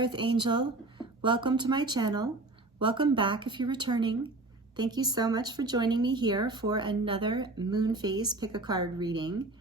Earth Angel. Welcome to my channel. Welcome back if you're returning. Thank you so much for joining me here for another moon phase pick a card reading.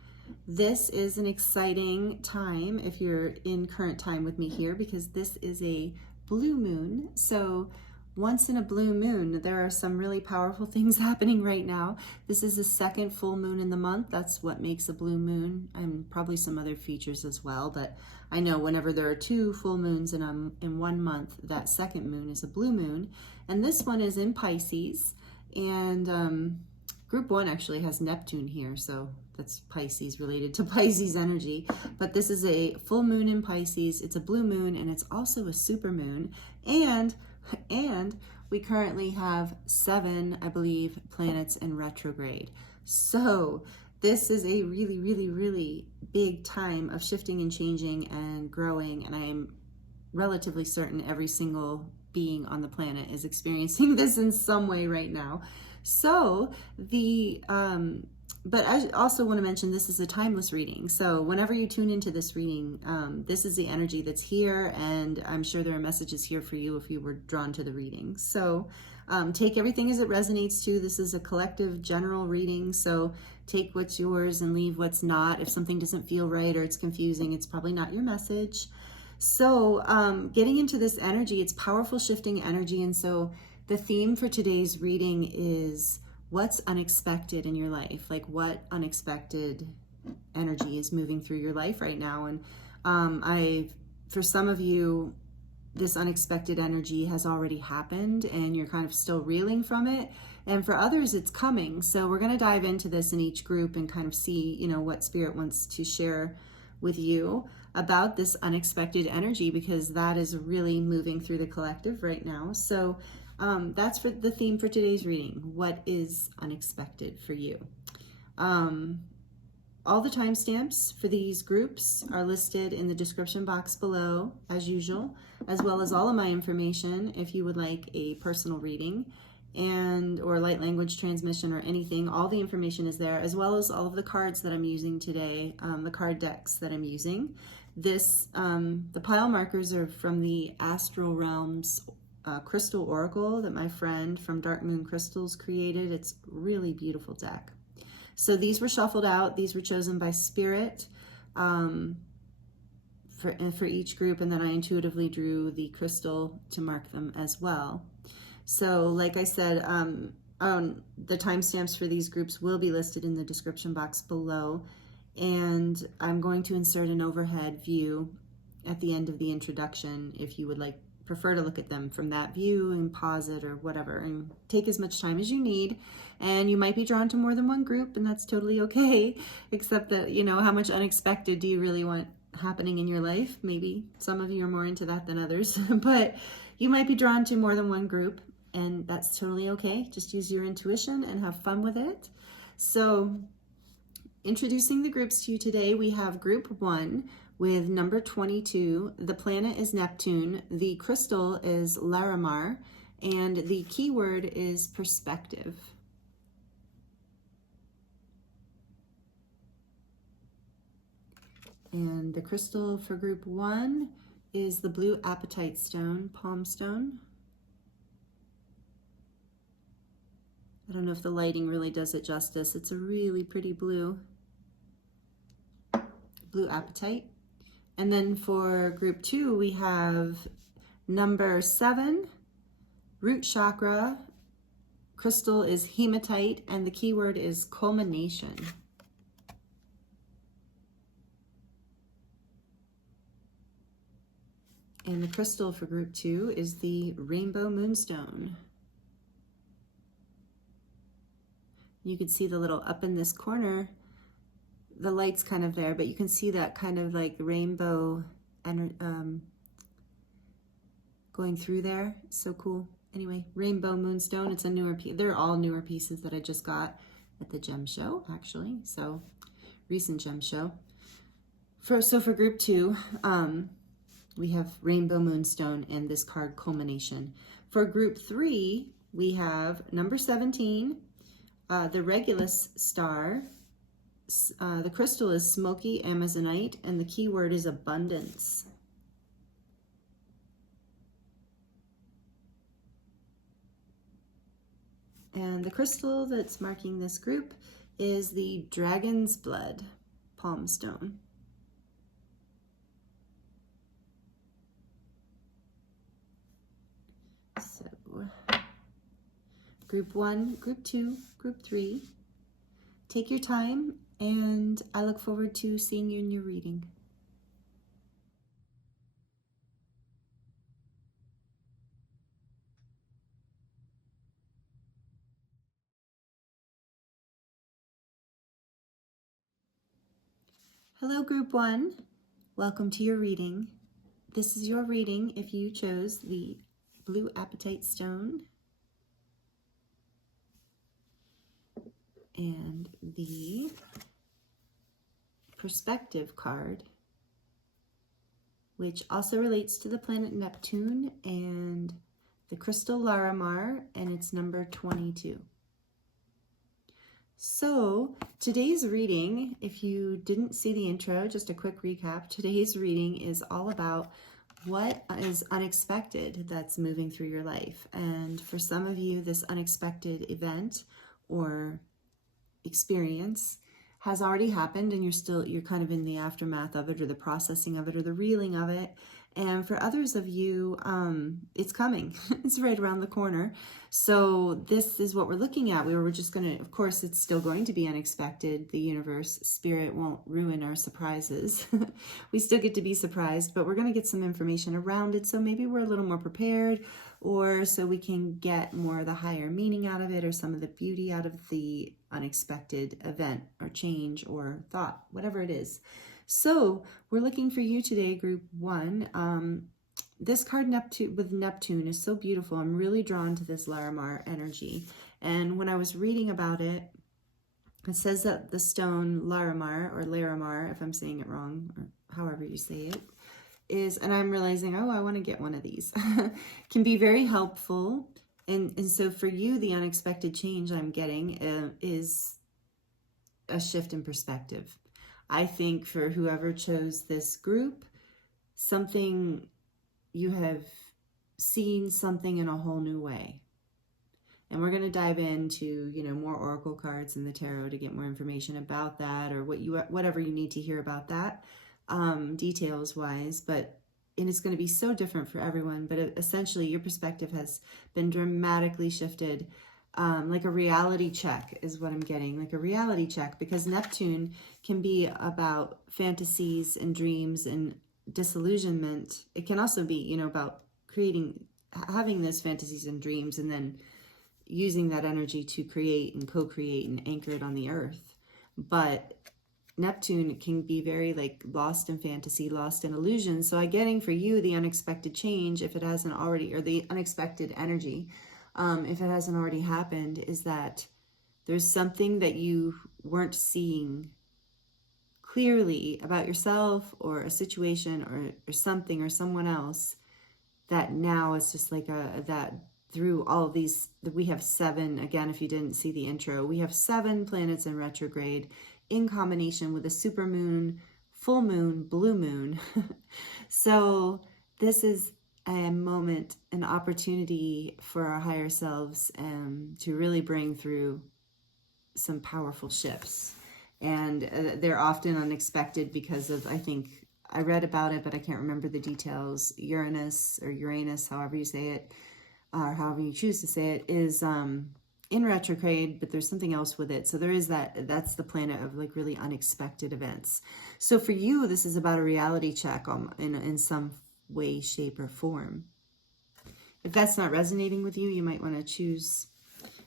This is an exciting time if you're in current time with me here, because this is a blue moon. So once in a blue moon, there are some really powerful things happening right now. This is the second full moon in the month. That's what makes a blue moon, and probably some other features as well. But I know whenever there are two full moons in 1 month, that second moon is a blue moon. And this one is in Pisces. And group 1 actually has Neptune here. So that's Pisces, related to Pisces energy. But this is a full moon in Pisces. It's a blue moon, and it's also a supermoon. And we currently have 7, I believe, planets in retrograde. So this is a really, really, really big time of shifting and changing and growing. And I am relatively certain every single being on the planet is experiencing this in some way right now. So but I also want to mention this is a timeless reading. So whenever you tune into this reading, this is the energy that's here, and I'm sure there are messages here for you if you were drawn to the reading. So take everything as it resonates to. This is a collective general reading, so take what's yours and leave what's not. If something doesn't feel right or it's confusing, it's probably not your message. So getting into this energy, it's powerful shifting energy. And so the theme for today's reading is what's unexpected in your life, like what unexpected energy is moving through your life right now. And for some of you, this unexpected energy has already happened and you're kind of still reeling from it. And for others, it's coming. So we're going to dive into this in each group and kind of see, what Spirit wants to share with you about this unexpected energy, because that is really moving through the collective right now. So that's for the theme for today's reading. What is unexpected for you? All the timestamps for these groups are listed in the description box below, as usual, as well as all of my information if you would like a personal reading or light language transmission or anything. All the information is there, as well as all of the cards that I'm using today, the card decks that I'm using. The pile markers are from the Astral Realms Crystal Oracle that my friend from Dark Moon Crystals created. It's a really beautiful deck. So these were shuffled out. These were chosen by Spirit for each group, and then I intuitively drew the crystal to mark them as well. So like I said, the timestamps for these groups will be listed in the description box below, and I'm going to insert an overhead view at the end of the introduction if you would prefer to look at them from that view and pause it or whatever, and take as much time as you need. And you might be drawn to more than one group, and that's totally okay, except that, how much unexpected do you really want happening in your life? Maybe some of you are more into that than others, but you might be drawn to more than one group, and that's totally okay. Just use your intuition and have fun with it. So introducing the groups to you today, we have group 1 with number 22. The planet is Neptune, the crystal is Larimar, and the keyword is perspective. And the crystal for group 1 is the blue Apatite stone, palm stone. I don't know if the lighting really does it justice. It's a really pretty blue Apatite. And then for group 2, we have number 7, root chakra. Crystal is hematite, and the keyword is culmination. And the crystal for group 2 is the rainbow moonstone. You can see the little up in this corner, the light's kind of there, but you can see that kind of like rainbow going through there. So cool. Anyway, rainbow moonstone. It's a newer piece. They're all newer pieces that I just got at the gem show, actually. So recent gem show. So for group 2, we have rainbow moonstone and this card culmination. For group 3, we have number 17, the Regulus star. The crystal is smoky amazonite, and the keyword is abundance. And the crystal that's marking this group is the Dragon's Blood Palm Stone. So, group 1, group 2, group 3. Take your time, and I look forward to seeing you in your reading. Hello, group 1. Welcome to your reading. This is your reading if you chose the blue Apatite stone and the perspective card, which also relates to the planet Neptune and the crystal Larimar, and it's number 22. So today's reading, if you didn't see the intro, just a quick recap, today's reading is all about what is unexpected that's moving through your life. And for some of you, this unexpected event or experience has already happened, and you're kind of in the aftermath of it, or the processing of it, or the reeling of it. And for others of you, it's coming. It's right around the corner. So this is what we're looking at. We're just going to, of course, it's still going to be unexpected. The universe, spirit won't ruin our surprises. We still get to be surprised, but we're going to get some information around it. So maybe we're a little more prepared, or so we can get more of the higher meaning out of it, or some of the beauty out of the unexpected event or change or thought, whatever it is. So we're looking for you today, group 1. This card with Neptune is so beautiful. I'm really drawn to this Larimar energy. And when I was reading about it, it says that the stone Larimar, or Larimar, if I'm saying it wrong, or however you say it, is, and I'm realizing, oh, I want to get one of these, can be very helpful. And so for you, the unexpected change I'm getting is a shift in perspective. I think for whoever chose this group, you have seen something in a whole new way. And we're going to dive into, more oracle cards in the tarot to get more information about that, or whatever you need to hear about that, details wise. And it's going to be so different for everyone. But essentially, your perspective has been dramatically shifted. Like a reality check is what I'm getting, like a reality check, because Neptune can be about fantasies and dreams and disillusionment. It can also be, about having those fantasies and dreams, and then using that energy to create and co-create and anchor it on the earth. But Neptune can be very lost in fantasy, lost in illusion. So I'm getting for you the unexpected change, if it hasn't already, or the unexpected energy, if it hasn't already happened, is that there's something that you weren't seeing clearly about yourself or a situation or something or someone else, that now it's just that through all of these, we have 7, again, if you didn't see the intro, we have 7 planets in retrograde in combination with a supermoon, full moon, blue moon. So this is a moment, an opportunity for our higher selves to really bring through some powerful shifts. And they're often unexpected because of, I think, I read about it, but I can't remember the details. Uranus, however you say it, or however you choose to say it, is in retrograde, but there's something else with it. So there is that's the planet of really unexpected events. So for you, this is about a reality check in some way, shape, or form. If that's not resonating with you, you might want to choose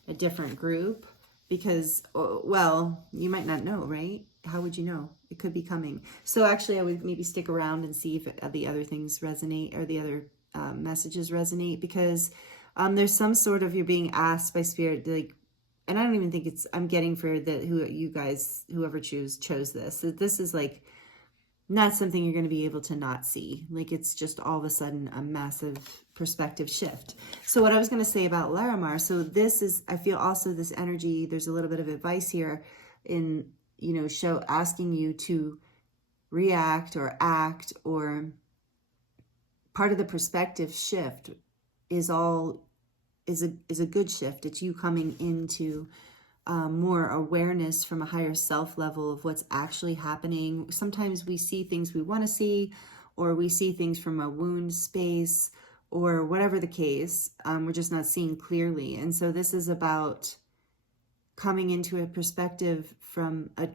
a different group, because, well, you might not know, right? How would you know? It could be coming. So actually, I would maybe stick around and see if the other things resonate, or the other messages resonate, because there's some sort of, you're being asked by spirit, and I don't even think I'm getting for whoever chose this. So this is not something you're going to be able to not see. It's just all of a sudden a massive perspective shift. So what I was going to say about Larimar, so this is, I feel also this energy, there's a little bit of advice here in, asking you to react or act, or part of the perspective shift is all is a good shift. It's you coming into more awareness from a higher self level of what's actually happening. Sometimes we see things we want to see, or we see things from a wound space, or whatever the case. We're just not seeing clearly. And so this is about coming into a perspective from a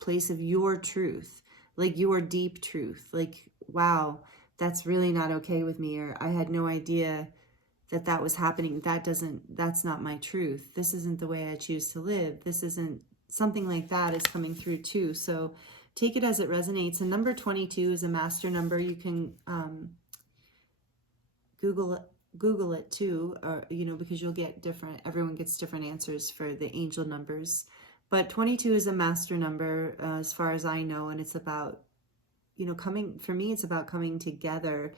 place of your truth, like your deep truth. Like, wow, that's really not okay with me, or I had no idea that that was happening. That's not my truth. This isn't the way I choose to live. This isn't, something like that is coming through too. So take it as it resonates. And number 22 is a master number. You can Google it too, or, you know, because you'll get everyone gets different answers for the angel numbers. But 22 is a master number, as far as I know, and it's about, you know, for me, it's about coming together.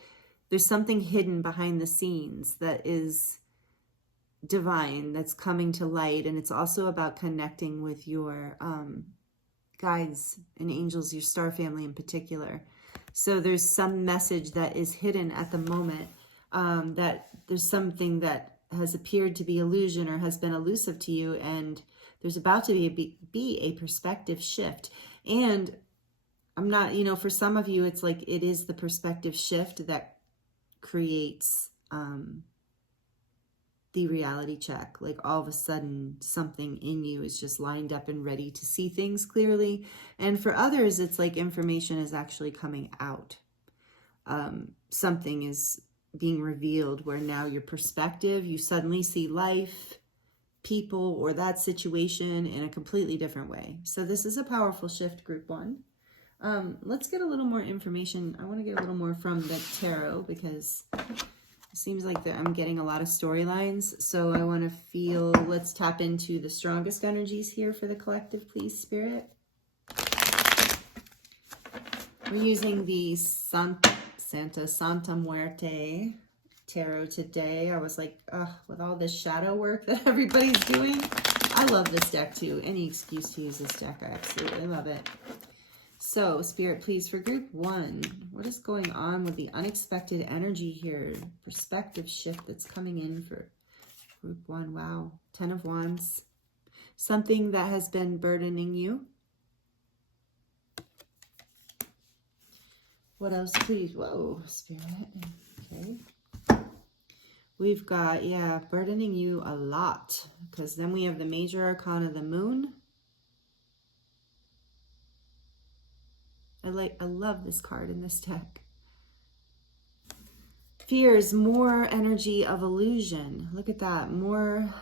There's something hidden behind the scenes that is divine, that's coming to light. And it's also about connecting with your guides and angels, your star family in particular. So there's some message that is hidden at the moment, that there's something that has appeared to be illusion or has been elusive to you. And there's about to be a perspective shift. And I'm not, you know, for some of you, it's like it is the perspective shift that creates the reality check. Like all of a sudden something in you is just lined up and ready to see things clearly. And for others, it's like information is actually coming out. Something is being revealed where now your perspective, you suddenly see life, people, or that situation in a completely different way. So this is a powerful shift, group 1. Let's get a little more information. I want to get a little more from the tarot, because it seems like that I'm getting a lot of storylines. So I want to feel, let's tap into the strongest energies here for the collective, please, Spirit. We're using the Santa Muerte tarot today. I was like, with all this shadow work that everybody's doing, I love this deck too. Any excuse to use this deck, I absolutely love it. So, Spirit, please, for group 1, what is going on with the unexpected energy here? Perspective shift that's coming in for group 1. Wow. 10 of Wands. Something that has been burdening you. What else, please? Whoa, Spirit. Okay. We've got, yeah, burdening you a lot. Because then we have the major arcana, the moon. I love this card in this deck. Fears, more energy of illusion. Look at that. More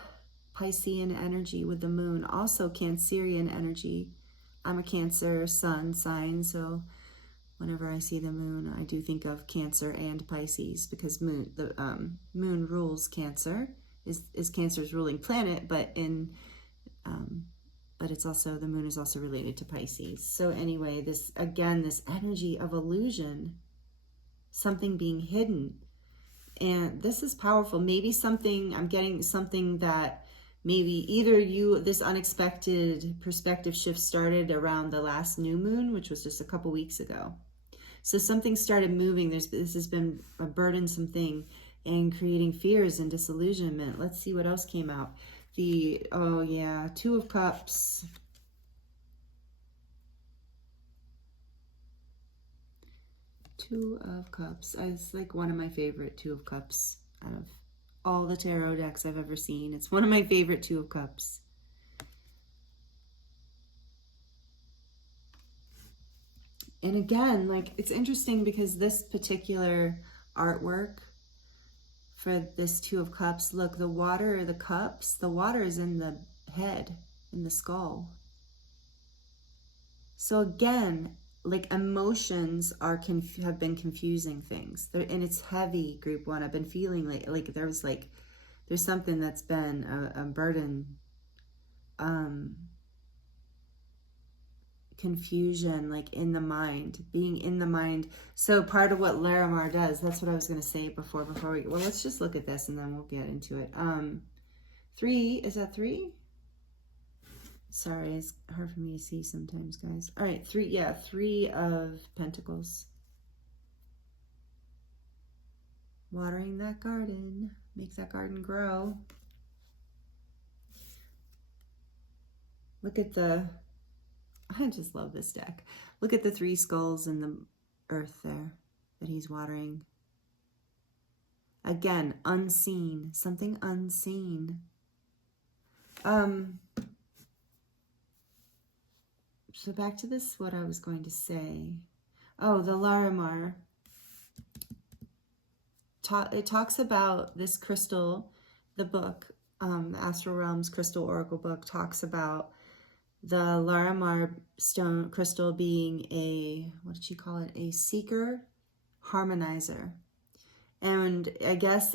Piscean energy with the moon. Also Cancerian energy. I'm a Cancer sun sign, so whenever I see the moon, I do think of Cancer and Pisces, because the moon rules Cancer, is Cancer's ruling planet, but it's also, the moon is also related to Pisces. So anyway, this energy of illusion, something being hidden. And this is powerful. Maybe I'm getting something that maybe either this unexpected perspective shift started around the last new moon, which was just a couple weeks ago. So something started moving. This has been a burdensome thing and creating fears and disillusionment. Let's see what else came out. Oh yeah, 2 of Cups. Two of Cups. It's like one of my favorite 2 of Cups out of all the tarot decks I've ever seen. It's one of my favorite 2 of Cups. And again, like, it's interesting because this particular artwork for this 2 of Cups, look, the water, the cups, the water is in the head, in the skull. So again, like, emotions have been confusing things. And it's heavy, group 1. I've been feeling like there's something that's been a burden, confusion, like in the mind, being in the mind. So part of what Larimar does, that's what I was going to say before we, well, let's just look at this and then we'll get into it. 3, is that 3? Sorry, it's hard for me to see sometimes, guys. All right, 3, yeah, 3 of Pentacles. watering that garden, make that garden grow. Look at I just love this deck. Look at the 3 skulls in the earth there that he's watering. Again, unseen, something unseen. So back to this, what I was going to say. Oh, the Larimar. It talks about this crystal, the book, the Astral Realms Crystal Oracle book talks about the Larimar stone crystal being what did she call it? A seeker harmonizer. And I guess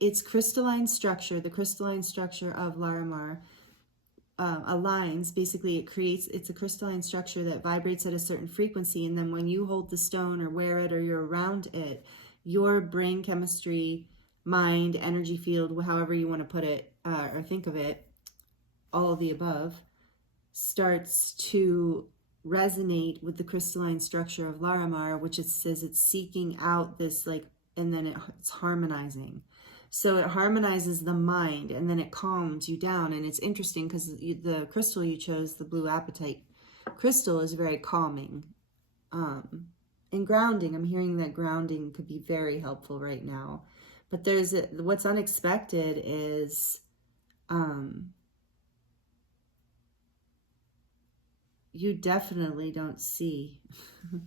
its crystalline structure, the crystalline structure of Larimar, aligns. Basically, it's a crystalline structure that vibrates at a certain frequency, and then when you hold the stone or wear it or you're around it, your brain chemistry, mind, energy field, however you want to put it or think of it, all of the above, starts to resonate with the crystalline structure of Larimar, which it says it's seeking out this, like, and then it's harmonizing. So it harmonizes the mind, and then it calms you down. And it's interesting because the crystal you chose, the blue apatite crystal, is very calming. And grounding, I'm hearing that grounding could be very helpful right now. But what's unexpected is you definitely don't see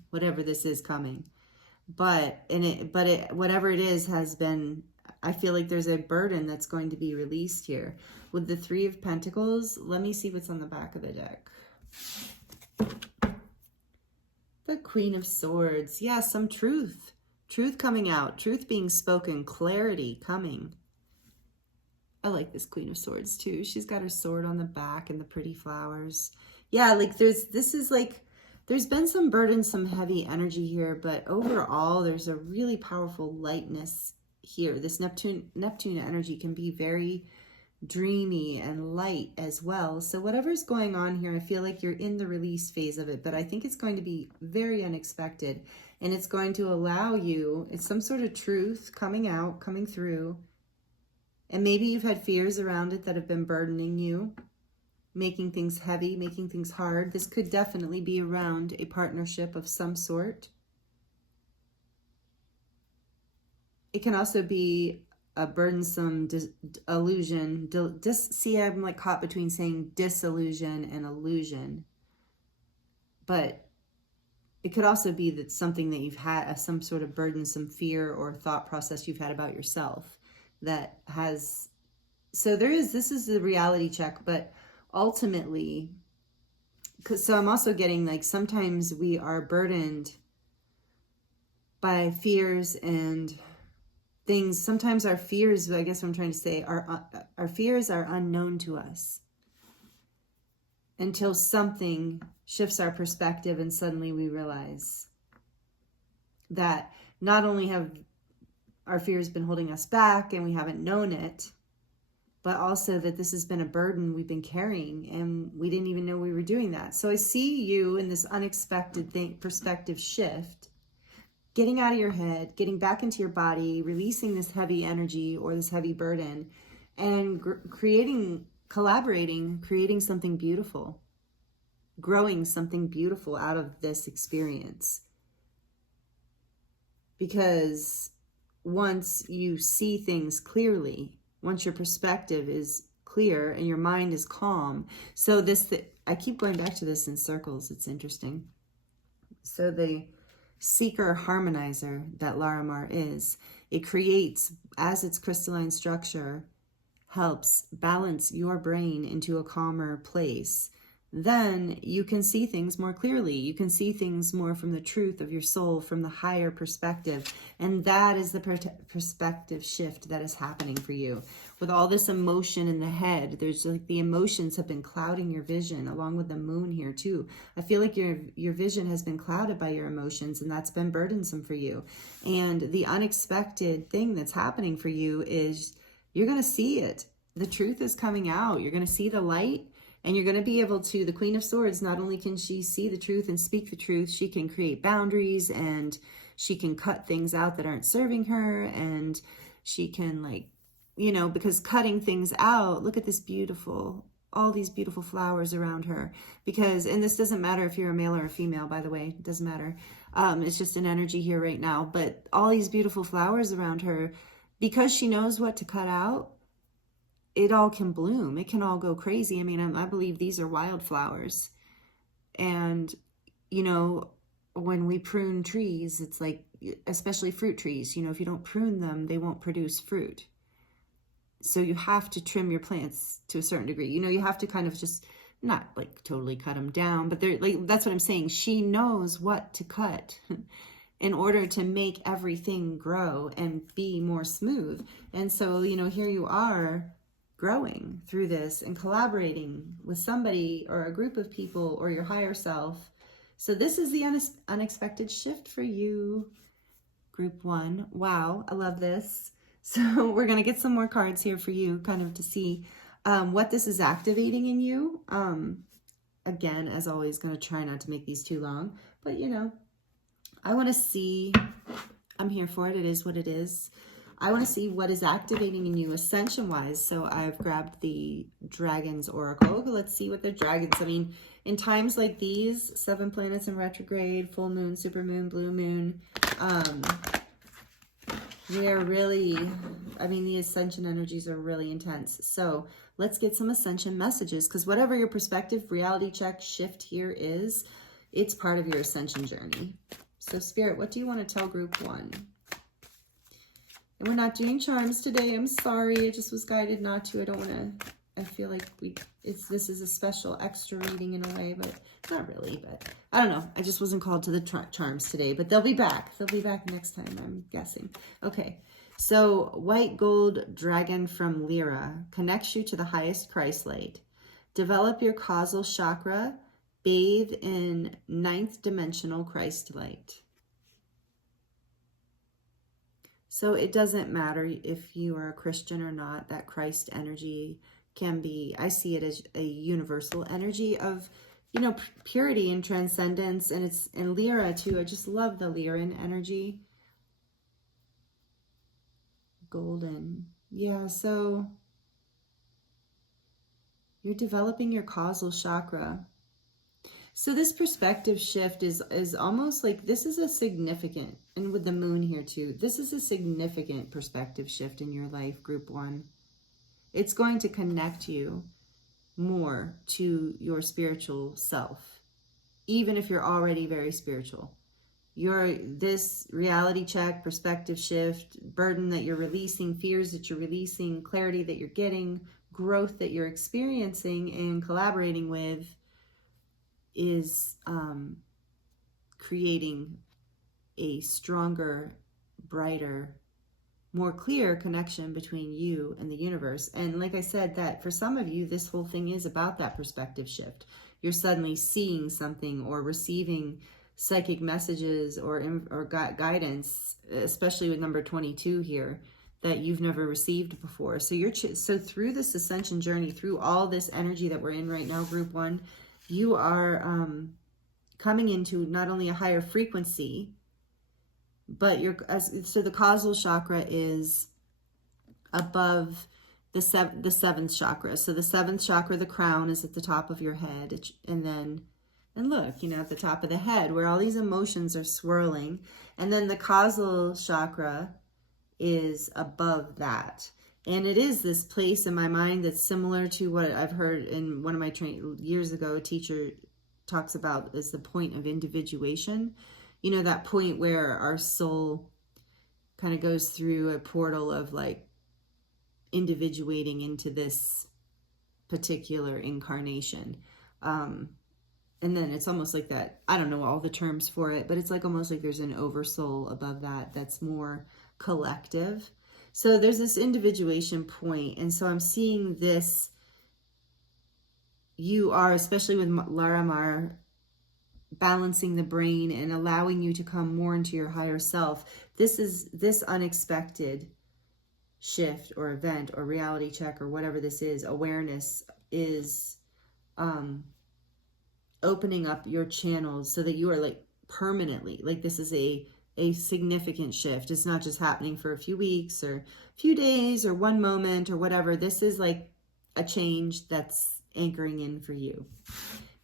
whatever this is coming. But whatever it is has been, I feel like there's a burden that's going to be released here. With the 3 of Pentacles, let me see what's on the back of the deck. The Queen of Swords. Yeah, some truth. Truth coming out. Truth being spoken. Clarity coming. I like this Queen of Swords too. She's got her sword on the back and the pretty flowers. Yeah, like there's been some burden, some heavy energy here, but overall there's a really powerful lightness here. This Neptune energy can be very dreamy and light as well. So whatever's going on here, I feel like you're in the release phase of it, but I think it's going to be very unexpected, and it's going to allow you, it's some sort of truth coming out, coming through, and maybe you've had fears around it that have been burdening you, making things heavy, making things hard. This could definitely be around a partnership of some sort. It can also be a burdensome illusion. See, I'm like caught between saying disillusion and illusion. But it could also be that something that you've had, some sort of burdensome fear or thought process you've had about yourself that has, this is the reality check, but ultimately, so I'm also getting like sometimes we are burdened by fears and things. Sometimes our fears, I guess what I'm trying to say, our fears are unknown to us until something shifts our perspective and suddenly we realize that not only have our fears been holding us back and we haven't known it, but also that this has been a burden we've been carrying and we didn't even know we were doing that. So I see you in this unexpected perspective shift, getting out of your head, getting back into your body, releasing this heavy energy or this heavy burden, and collaborating, creating something beautiful, growing something beautiful out of this experience. Because once you see things clearly, once your perspective is clear and your mind is calm, so I keep going back to this in circles, it's interesting. So the seeker harmonizer that Larimar is, it creates, as its crystalline structure helps balance your brain into a calmer place, then you can see things more clearly. You can see things more from the truth of your soul, from the higher perspective. And that is the perspective shift that is happening for you. With all this emotion in the head, there's like the emotions have been clouding your vision, along with the moon here too. I feel like your vision has been clouded by your emotions, and that's been burdensome for you. And the unexpected thing that's happening for you is you're going to see it. The truth is coming out. You're going to see the light. And you're going to be able to, the Queen of Swords, not only can she see the truth and speak the truth, she can create boundaries and she can cut things out that aren't serving her, and she can, like, you know, because cutting things out, look at this beautiful, all these beautiful flowers around her. Because, and this doesn't matter if you're a male or a female, by the way, it doesn't matter. It's just an energy here right now. But all these beautiful flowers around her, because she knows what to cut out, it all can bloom. It can all go crazy. I mean, I believe these are wildflowers. And, you know, when we prune trees, it's like, especially fruit trees, you know, if you don't prune them, they won't produce fruit. So you have to trim your plants to a certain degree. You know, you have to kind of just not like totally cut them down, but they're like, that's what I'm saying. She knows what to cut in order to make everything grow and be more smooth. And so, you know, here you are growing through this and collaborating with somebody or a group of people or your higher self. So this is the unexpected shift for you, group 1. Wow, I love this. So we're going to get some more cards here for you, kind of to see what this is activating in you. Again, as always, going to try not to make these too long, but you know, I want to see, I'm here for it. It is what it is. I want to see what is activating in you ascension-wise. So I've grabbed the Dragon's Oracle. Let's see what the dragons, I mean, in times like these, 7 planets in retrograde, full moon, supermoon, blue moon, we are really, I mean, the ascension energies are really intense. So let's get some ascension messages, because whatever your perspective, reality check, shift here is, it's part of your ascension journey. So Spirit, what do you want to tell group 1? And we're not doing charms today. I'm sorry. I just was guided not to. I don't want to, I feel like this is a special extra reading in a way, but not really, but I don't know. I just wasn't called to the charms today, but they'll be back. They'll be back next time, I'm guessing. Okay. So white gold dragon from Lyra connects you to the highest Christ light. Develop your causal chakra. Bathe in 9th dimensional Christ light. So it doesn't matter if you are a Christian or not, that Christ energy can be, I see it as a universal energy of, you know, purity and transcendence. And it's in Lyra too. I just love the Lyran energy. Golden. Yeah, so you're developing your causal chakra. So this perspective shift is almost like, this is a significant, and with the moon here too, this is a significant perspective shift in your life, group 1. It's going to connect you more to your spiritual self, even if you're already very spiritual. This reality check, perspective shift, burden that you're releasing, fears that you're releasing, clarity that you're getting, growth that you're experiencing and collaborating with, is creating a stronger, brighter, more clear connection between you and the universe. And like I said, that for some of you, this whole thing is about that perspective shift. You're suddenly seeing something or receiving psychic messages or guidance, especially with number 22 here, that you've never received before. So so through this ascension journey, through all this energy that we're in right now, group 1, you are coming into not only a higher frequency, but so the causal chakra is above the 7th chakra. So the 7th chakra, the crown, is at the top of your head. And look, you know, at the top of the head where all these emotions are swirling. And then the causal chakra is above that. And it is this place in my mind that's similar to what I've heard in one of my years ago, a teacher talks about is the point of individuation. You know, that point where our soul kind of goes through a portal of like individuating into this particular incarnation. And then it's almost like that, I don't know all the terms for it, but it's like almost like there's an oversoul above that that's more collective. So there's this individuation point. And so I'm seeing this, you are, especially with Laramar, balancing the brain and allowing you to come more into your higher self. This unexpected shift or event or reality check or whatever this is, awareness is opening up your channels so that you are like permanently, like this is a a significant shift. It's not just happening for a few weeks or a few days or one moment or whatever. This is like a change that's anchoring in for you.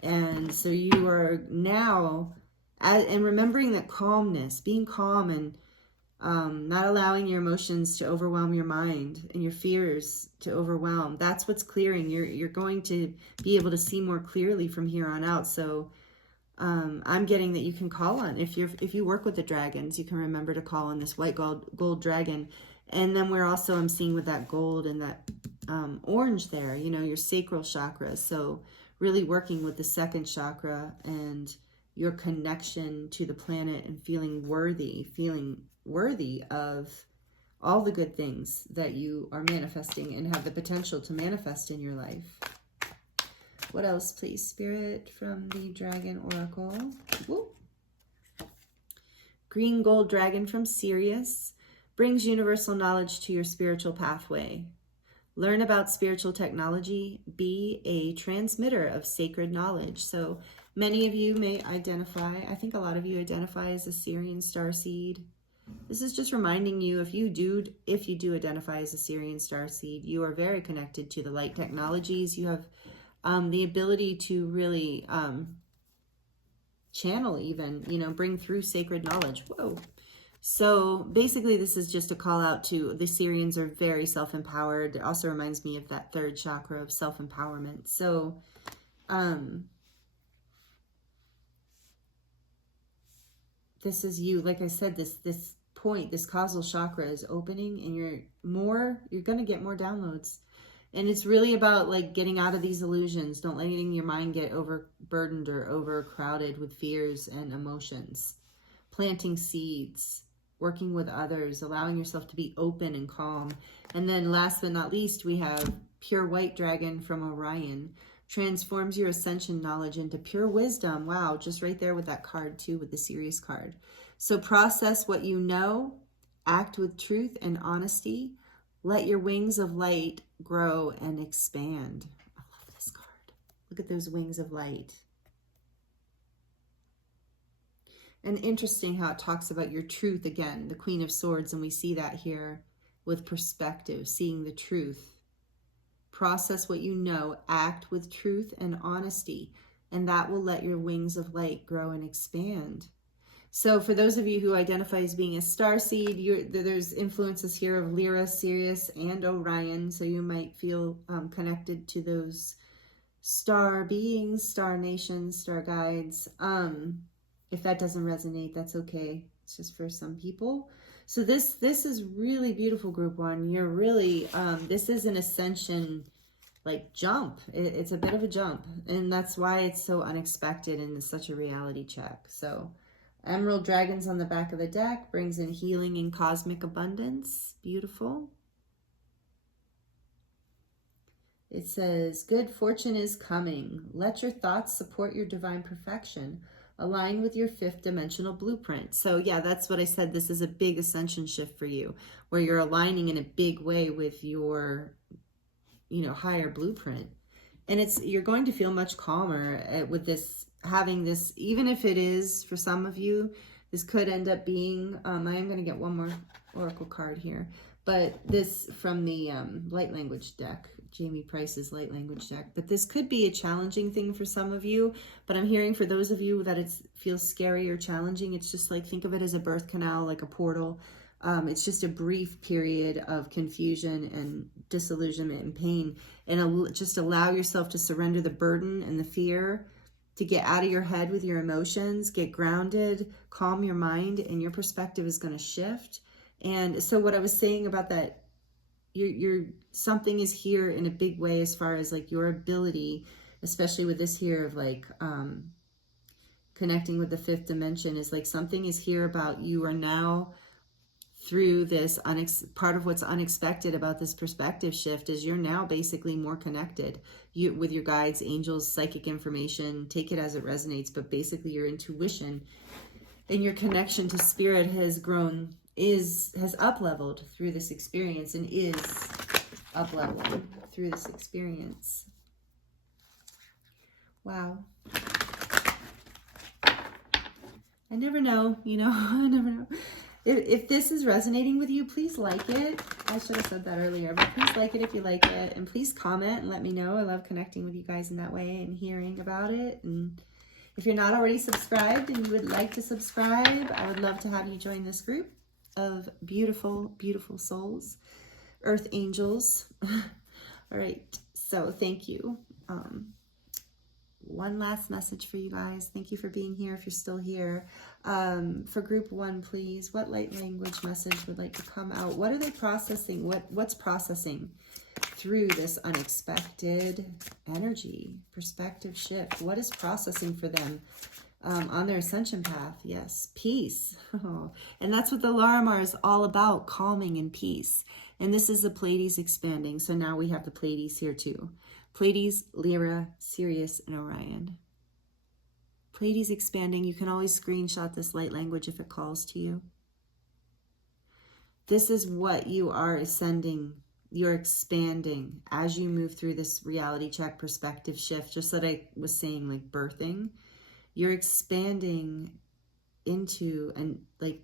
And so you are now, and remembering that calmness, being calm and not allowing your emotions to overwhelm your mind and your fears to overwhelm. That's what's clearing. You're going to be able to see more clearly from here on out. So I'm getting that you can call on, if you work with the dragons, you can remember to call on this white gold dragon. And then I'm seeing with that gold and that orange there, you know, your sacral chakra. So really working with the second chakra and your connection to the planet and feeling worthy of all the good things that you are manifesting and have the potential to manifest in your life. What else, please, Spirit, from the Dragon Oracle? Woo. Green gold dragon from Sirius brings universal knowledge to your spiritual pathway. Learn about spiritual technology. Be a transmitter of sacred knowledge. So many of you may identify, I think a lot of you identify as a Sirian starseed. This is just reminding you, if you do identify as a Sirian starseed, you are very connected to the light technologies. You have the ability to really channel, even, you know, bring through sacred knowledge. Whoa. So basically this is just a call out to the Sirians are very self-empowered. It also reminds me of that third chakra of self-empowerment. So this is you. Like I said, this point, this causal chakra is opening, and you're going to get more downloads. And it's really about like getting out of these illusions. Don't letting your mind get overburdened or overcrowded with fears and emotions. Planting seeds, working with others, allowing yourself to be open and calm. And then last but not least, we have pure white dragon from Orion. Transforms your ascension knowledge into pure wisdom. Wow, just right there with that card too, with the Sirius card. So process what you know, act with truth and honesty. Let your wings of light grow and expand. I love this card. Look at those wings of light. And interesting how it talks about your truth again, the Queen of Swords, and we see that here with perspective, seeing the truth. Process what you know, act with truth and honesty, and that will let your wings of light grow and expand. So for those of you who identify as being a starseed, there's influences here of Lyra, Sirius, and Orion, so you might feel connected to those star beings, star nations, star guides. If that doesn't resonate, that's okay. It's just for some people. So this is really beautiful, group one. You're really, this is an ascension, like jump. It's a bit of a jump. And that's why it's so unexpected and it's such a reality check. So Emerald Dragons on the back of the deck brings in healing and cosmic abundance. Beautiful. It says, good fortune is coming. Let your thoughts support your divine perfection. Align with your fifth dimensional blueprint. So yeah, that's what I said. This is a big ascension shift for you, where you're aligning in a big way with your, higher blueprint. And you're going to feel much calmer with this, having this, even if it is for some of you, this could end up being, I am going to get one more oracle card here, but this from the light language deck, Jamie Price's light language deck. But this could be a challenging thing for some of you, but I'm hearing for those of you that it feels scary or challenging, it's just like, think of it as a birth canal, like a portal. It's just a brief period of confusion and disillusionment and pain, and just allow yourself to surrender the burden and the fear, to get out of your head with your emotions, get grounded, calm your mind, and your perspective is going to shift. And so what I was saying about that, you're something is here in a big way as far as like your ability, especially with this here of like connecting with the fifth dimension, is like something is here about you are now through this part of what's unexpected about this perspective shift is you're now basically more connected with your guides, angels, psychic information. Take it as it resonates, but basically your intuition and your connection to spirit has grown, has up-leveled through this experience, and is up-leveling through this experience. Wow. I never know, you know, I never know. If this is resonating with you, please like it. I should have said that earlier, but please like it if you like it. And please comment and let me know. I love connecting with you guys in that way and hearing about it. And if you're not already subscribed and you would like to subscribe, I would love to have you join this group of beautiful, beautiful souls, earth angels. All right, so thank you. One last message for you guys. Thank you for being here if you're still here. For group 1, please, what light language message would like to come out? What are they processing? What's processing through this unexpected energy, perspective shift? What is processing for them on their ascension path? Yes, peace. Oh, and that's what the Larimar is all about, calming and peace. And this is the Pleiades expanding. So now we have the Pleiades here too. Pleiades, Lyra, Sirius, and Orion. Pleiades expanding. You can always screenshot this light language if it calls to you. This is what you are ascending. You're expanding as you move through this reality check perspective shift. Just like I was saying, like birthing. You're expanding into a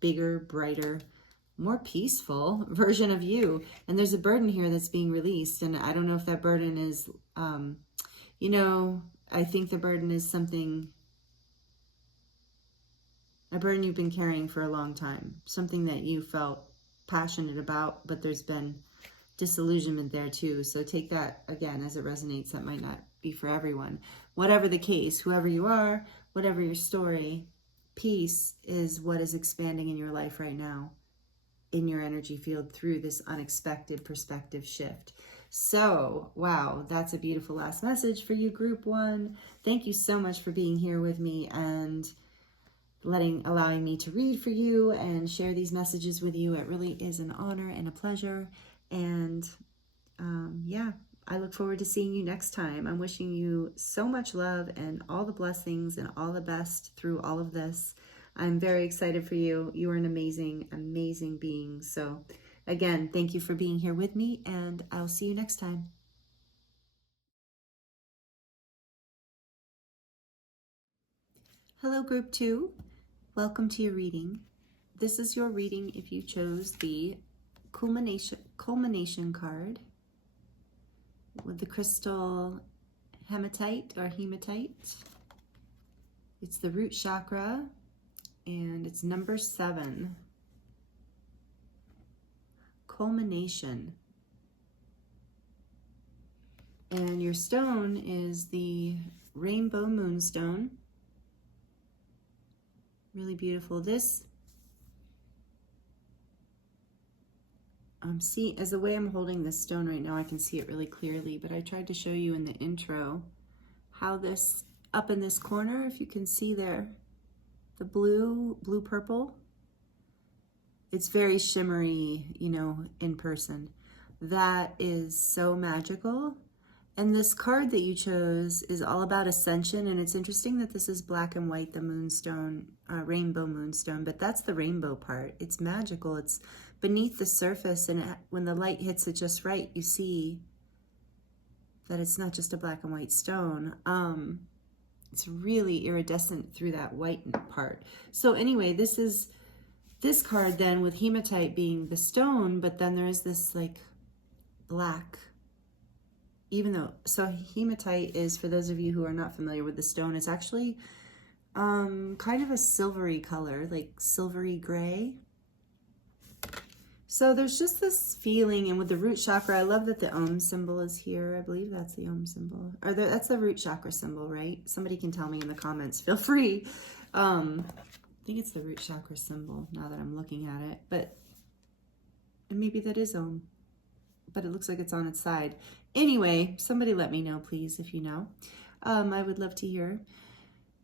bigger, brighter, more peaceful version of you. And there's a burden here that's being released. And I don't know if that burden is, you know, I think the burden is a burden you've been carrying for a long time. Something that you felt passionate about, but there's been disillusionment there too. So take that again as it resonates. That might not be for everyone. Whatever the case, whoever you are, whatever your story, peace is what is expanding in your life right now, in your energy field through this unexpected perspective shift. So, wow, that's a beautiful last message for you, group 1. Thank you so much for being here with me and allowing me to read for you and share these messages with you. It really is an honor and a pleasure. And yeah, I look forward to seeing you next time. I'm wishing you so much love and all the blessings and all the best through all of this. I'm very excited for you. You are an amazing, amazing being. So again, thank you for being here with me, and I'll see you next time. Hello, group 2. Welcome to your reading. This is your reading if you chose the culmination card with the crystal hematite or hematite. It's the root chakra, and it's number 7. Culmination. And your stone is the rainbow moonstone. Really beautiful. This, see, as the way I'm holding this stone right now, I can see it really clearly, but I tried to show you in the intro how this, up in this corner, if you can see there, the blue purple, it's very shimmery, you know, in person. That is so magical. And this card that you chose is all about ascension, and it's interesting that this is black and white, the moonstone, rainbow moonstone, but that's the rainbow part. It's magical. It's beneath the surface, and when the light hits it just right, you see that it's not just a black and white stone. It's really iridescent through that white part. So anyway, this card then with hematite being the stone, but then there is this like black, even though, so hematite is, for those of you who are not familiar with the stone, it's actually kind of a silvery color, like silvery gray. So there's just this feeling, and with the root chakra, I love that the Om symbol is here. I believe that's the Om symbol, or that's the root chakra symbol, right? Somebody can tell me in the comments, feel free. I think it's the root chakra symbol now that I'm looking at it, but and maybe that is Om, but it looks like it's on its side. Anyway, somebody let me know, please, if you know. I would love to hear.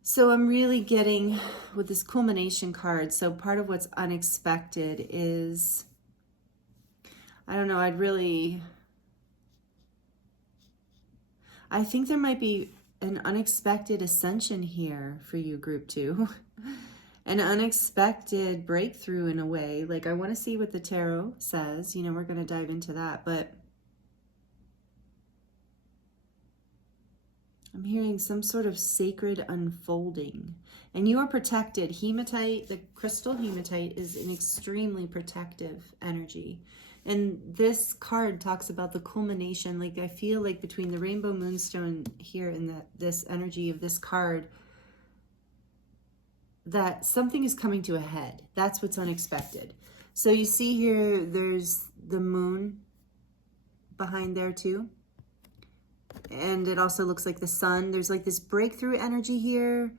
So I'm really getting with this culmination card. So part of what's unexpected is, I don't know, I think there might be an unexpected ascension here for you, group 2. An unexpected breakthrough in a way. Like, I want to see what the tarot says. You know, we're going to dive into that. But I'm hearing some sort of sacred unfolding. And you are protected. Hematite, the crystal hematite, is an extremely protective energy. And this card talks about the culmination. Like, I feel like between the rainbow moonstone here and this energy of this card, that something is coming to a head. That's what's unexpected. So you see here, there's the moon behind there too. And it also looks like the sun. There's like this breakthrough energy here.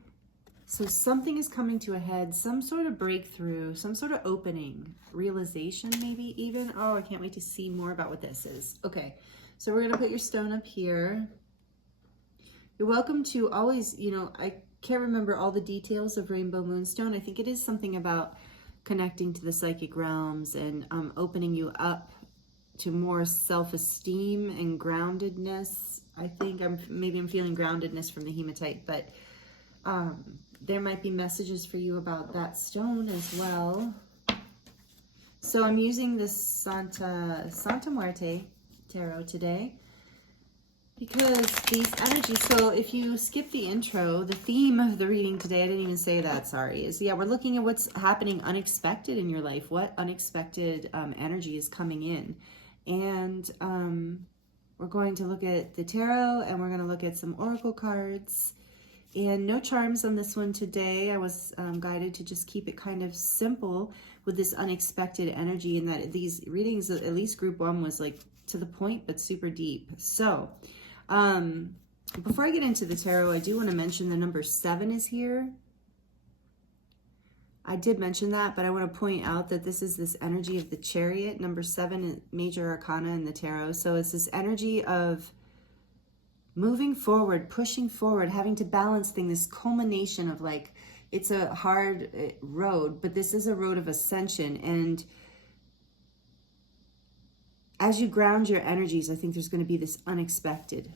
So something is coming to a head, some sort of breakthrough, some sort of opening, realization maybe even. Oh, I can't wait to see more about what this is. Okay, so we're gonna put your stone up here. You're welcome to always, you know, I can't remember all the details of Rainbow Moonstone. I think it is something about connecting to the psychic realms and opening you up to more self-esteem and groundedness. I think maybe I'm feeling groundedness from the hematite, but there might be messages for you about that stone as well. So I'm using this Santa Muerte tarot today because these energies, so if you skip the intro, the theme of the reading today, I didn't even say that, sorry, is, yeah, we're looking at what's happening unexpected in your life. What unexpected energy is coming in? And we're going to look at the tarot, and we're going to look at some oracle cards. And no charms on this one today. I was guided to just keep it kind of simple with this unexpected energy, and that these readings, at least group one, was like to the point but super deep. So before I get into the tarot, I do want to mention the number 7 is here. I did mention that, but I want to point out that this is this energy of the Chariot. Number 7 is major arcana in the tarot. So it's this energy of moving forward, pushing forward, having to balance things, this culmination of, like, it's a hard road, but this is a road of ascension. And as you ground your energies, I think there's going to be this unexpected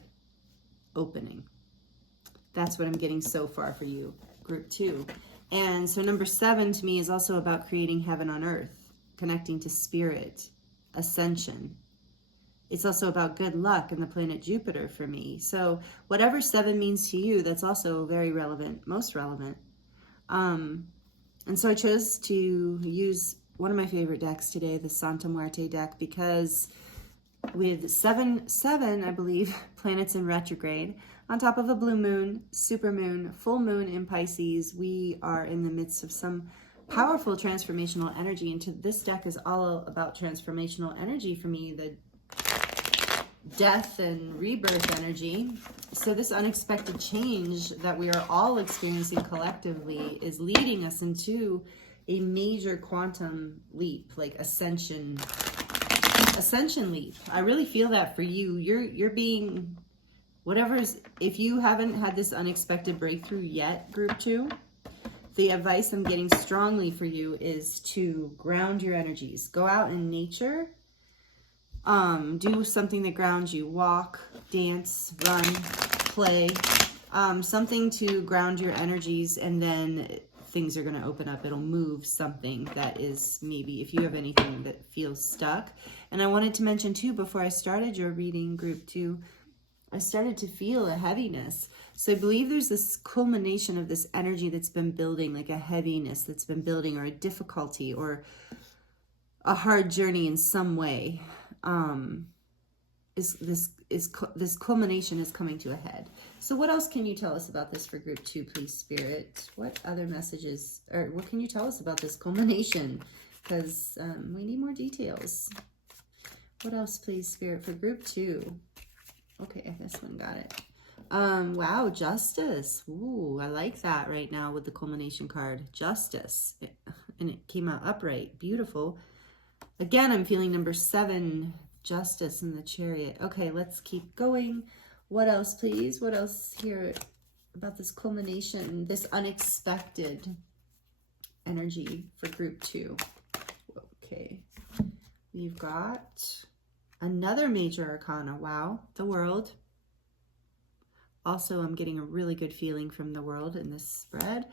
opening. That's what I'm getting so far for you, group 2. And so number 7 to me is also about creating heaven on earth, connecting to spirit, ascension. It's also about good luck and the planet Jupiter for me. So whatever 7 means to you, that's also very relevant, most relevant. And so I chose to use one of my favorite decks today, the Santa Muerte deck, because with 7, I believe, planets in retrograde, on top of a blue moon, supermoon, full moon in Pisces, we are in the midst of some powerful transformational energy. And this deck is all about transformational energy for me, the death and rebirth energy. So this unexpected change that we are all experiencing collectively is leading us into a major quantum leap, like ascension leap. I really feel that for you. You're being, whatever's, if you haven't had this unexpected breakthrough yet, group 2, the advice I'm getting strongly for you is to ground your energies. Go out in nature. Do something that grounds you. Walk, dance, run, play. Something to ground your energies, and then things are going to open up. It'll move something that is, maybe if you have anything that feels stuck. And I wanted to mention too, before I started your reading, group 2, I started to feel a heaviness. So I believe there's this culmination of this energy that's been building, like a heaviness that's been building, or a difficulty, or a hard journey in some way. This culmination is coming to a head. So what else can you tell us about this for group 2, please, Spirit? What other messages, or what can you tell us about this culmination? Because we need more details. What else, please, Spirit, for group 2? Okay, this one got it. Wow, justice. Ooh, I like that right now with the culmination card. Justice. And it came out upright. Beautiful. Again, I'm feeling number 7, justice in the Chariot. Okay, let's keep going. What else, please? What else here about this culmination, this unexpected energy for group 2? Okay, we've got another major arcana. Wow, the World. Also, I'm getting a really good feeling from the World in this spread.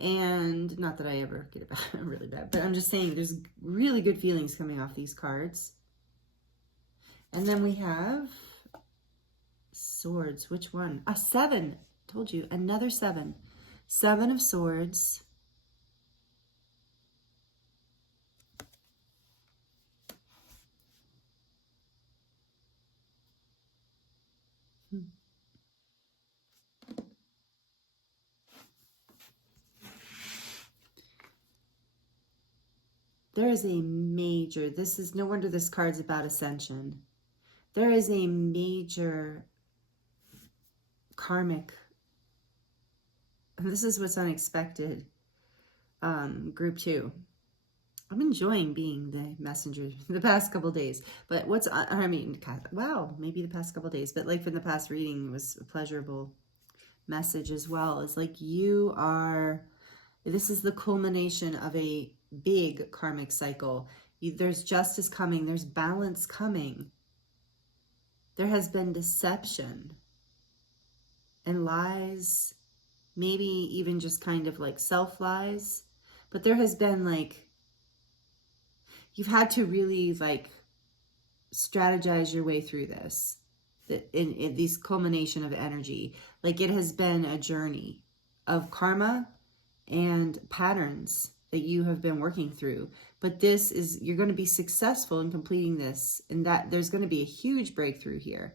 And not that I ever get it really bad, but I'm just saying there's really good feelings coming off these cards. And then we have Swords. Which one? A 7. Told you. Another 7. 7 of Swords. There is a major, this is, no wonder this card's about ascension. There is a major karmic, and this is what's unexpected, group 2. I'm enjoying being the messenger the past couple days, but what's, I mean, wow, maybe the past couple days, but like from the past reading, it was a pleasurable message as well. It's like you are, this is the culmination of a big karmic cycle. There's justice coming. There's balance coming. There has been deception and lies, maybe even just kind of like self-lies. But there has been like, you've had to really like strategize your way through this, in these culmination of energy. Like it has been a journey of karma and patterns that you have been working through. But this is, you're going to be successful in completing this, and that there's going to be a huge breakthrough here.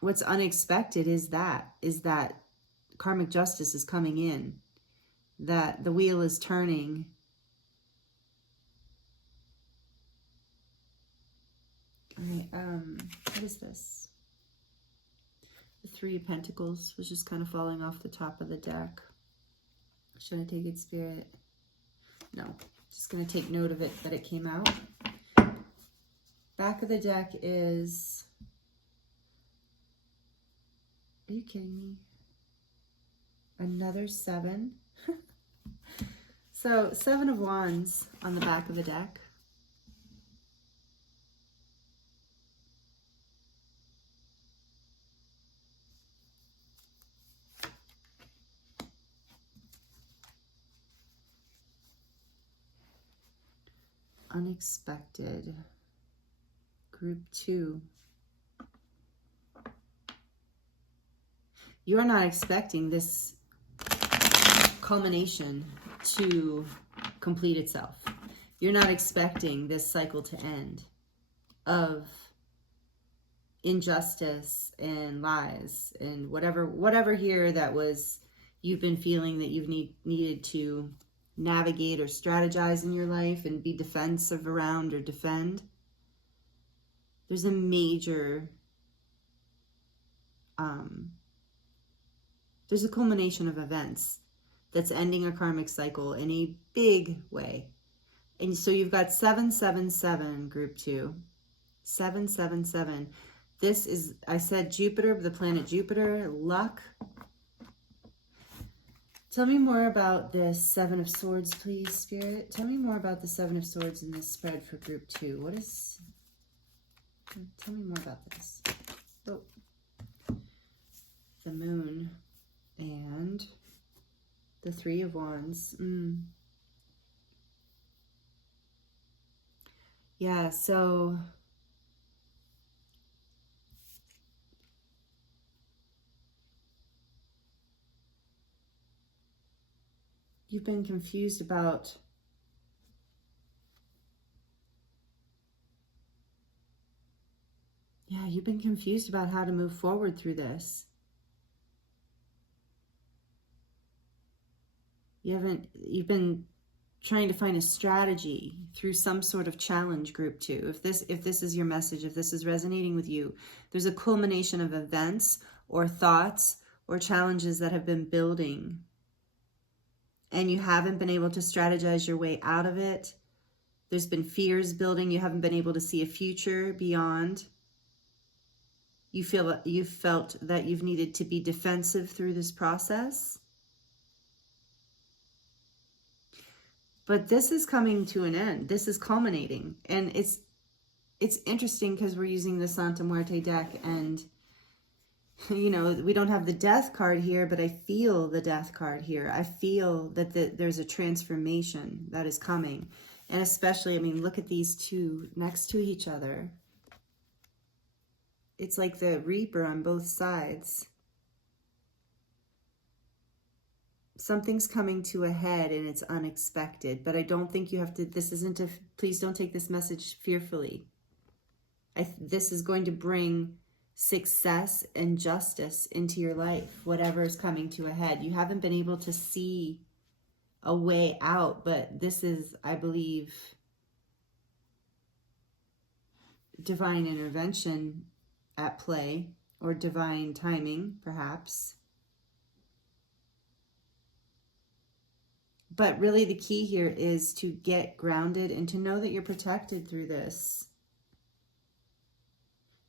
What's unexpected is that karmic justice is coming in, that the wheel is turning. All right, what is this? The 3 of Pentacles was just kind of falling off the top of the deck. Should I take it, Spirit? No, just going to take note of it, that it came out. Back of the deck is, are you kidding me? Another 7. So 7 of Wands on the back of the deck. Unexpected. Group 2. You're not expecting this culmination to complete itself. You're not expecting this cycle to end of injustice and lies and whatever here that was, you've been feeling that you've needed to navigate or strategize in your life and be defensive around or defend. There's a major, there's a culmination of events that's ending a karmic cycle in a big way. And so you've got 777, group 2. 777. This is, I said Jupiter, the planet Jupiter, luck. Tell me more about this 7 of Swords, please, Spirit. Tell me more about the 7 of Swords in this spread for group 2. What is... Tell me more about this. Oh. The Moon and the 3 of Wands. Yeah, so... You've been confused about you've been confused about how to move forward through this. You've been trying to find a strategy through some sort of challenge, group 2. If this is your message, if this is resonating with you, there's a culmination of events or thoughts or challenges that have been building, and you haven't been able to strategize your way out of it. There's been fears building. You haven't been able to see a future beyond. You felt that you've needed to be defensive through this process. But this is coming to an end. This is culminating. And it's interesting because we're using the Santa Muerte deck, and you know, we don't have the death card here, but I feel the death card here. I feel that there's a transformation that is coming. And especially, I mean, look at these two next to each other. It's like the Reaper on both sides. Something's coming to a head and it's unexpected, but I don't think you have to, this isn't a, please don't take this message fearfully. This is going to bring success and justice into your life, whatever is coming to a head. You haven't been able to see a way out, but this is, I believe, divine intervention at play, or divine timing, perhaps. But really the key here is to get grounded and to know that you're protected through this.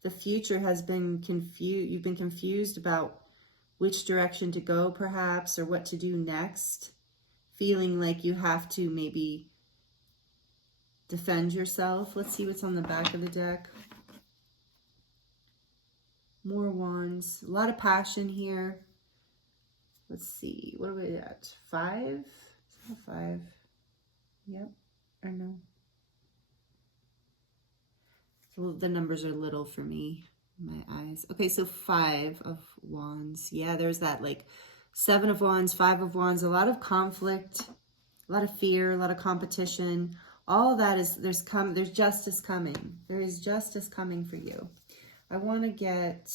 The future has been confused. You've been confused about which direction to go, perhaps, or what to do next. Feeling like you have to maybe defend yourself. Let's see what's on the back of the deck. More wands. A lot of passion here. Let's see. What are we at? 5? Is that a 5? Yep. Or no? So the numbers are little for me. My eyes. Okay, so 5 of wands. Yeah, there's that like 7 of wands, 5 of wands. A lot of conflict, a lot of fear, a lot of competition. All of that is, there's justice coming. There is justice coming for you. I want to get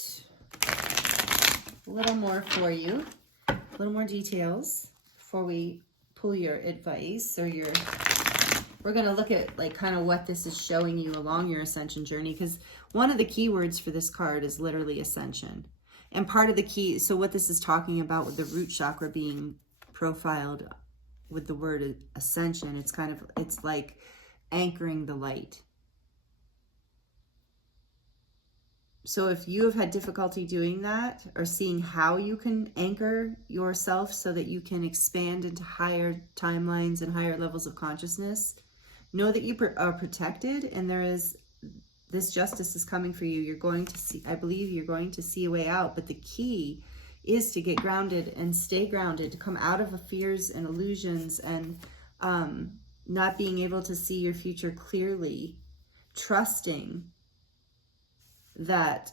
a little more for you, a little more details before we pull your advice or your, we're going to look at like kind of what this is showing you along your ascension journey, because one of the keywords for this card is literally ascension. And part of the key, so what this is talking about with the root chakra being profiled with the word ascension, it's kind of, it's like anchoring the light. So if you have had difficulty doing that, or seeing how you can anchor yourself so that you can expand into higher timelines and higher levels of consciousness, know that you are protected, and there is, this justice is coming for you. You're going to see, I believe you're going to see a way out, but the key is to get grounded and stay grounded, to come out of the fears and illusions and not being able to see your future clearly, trusting that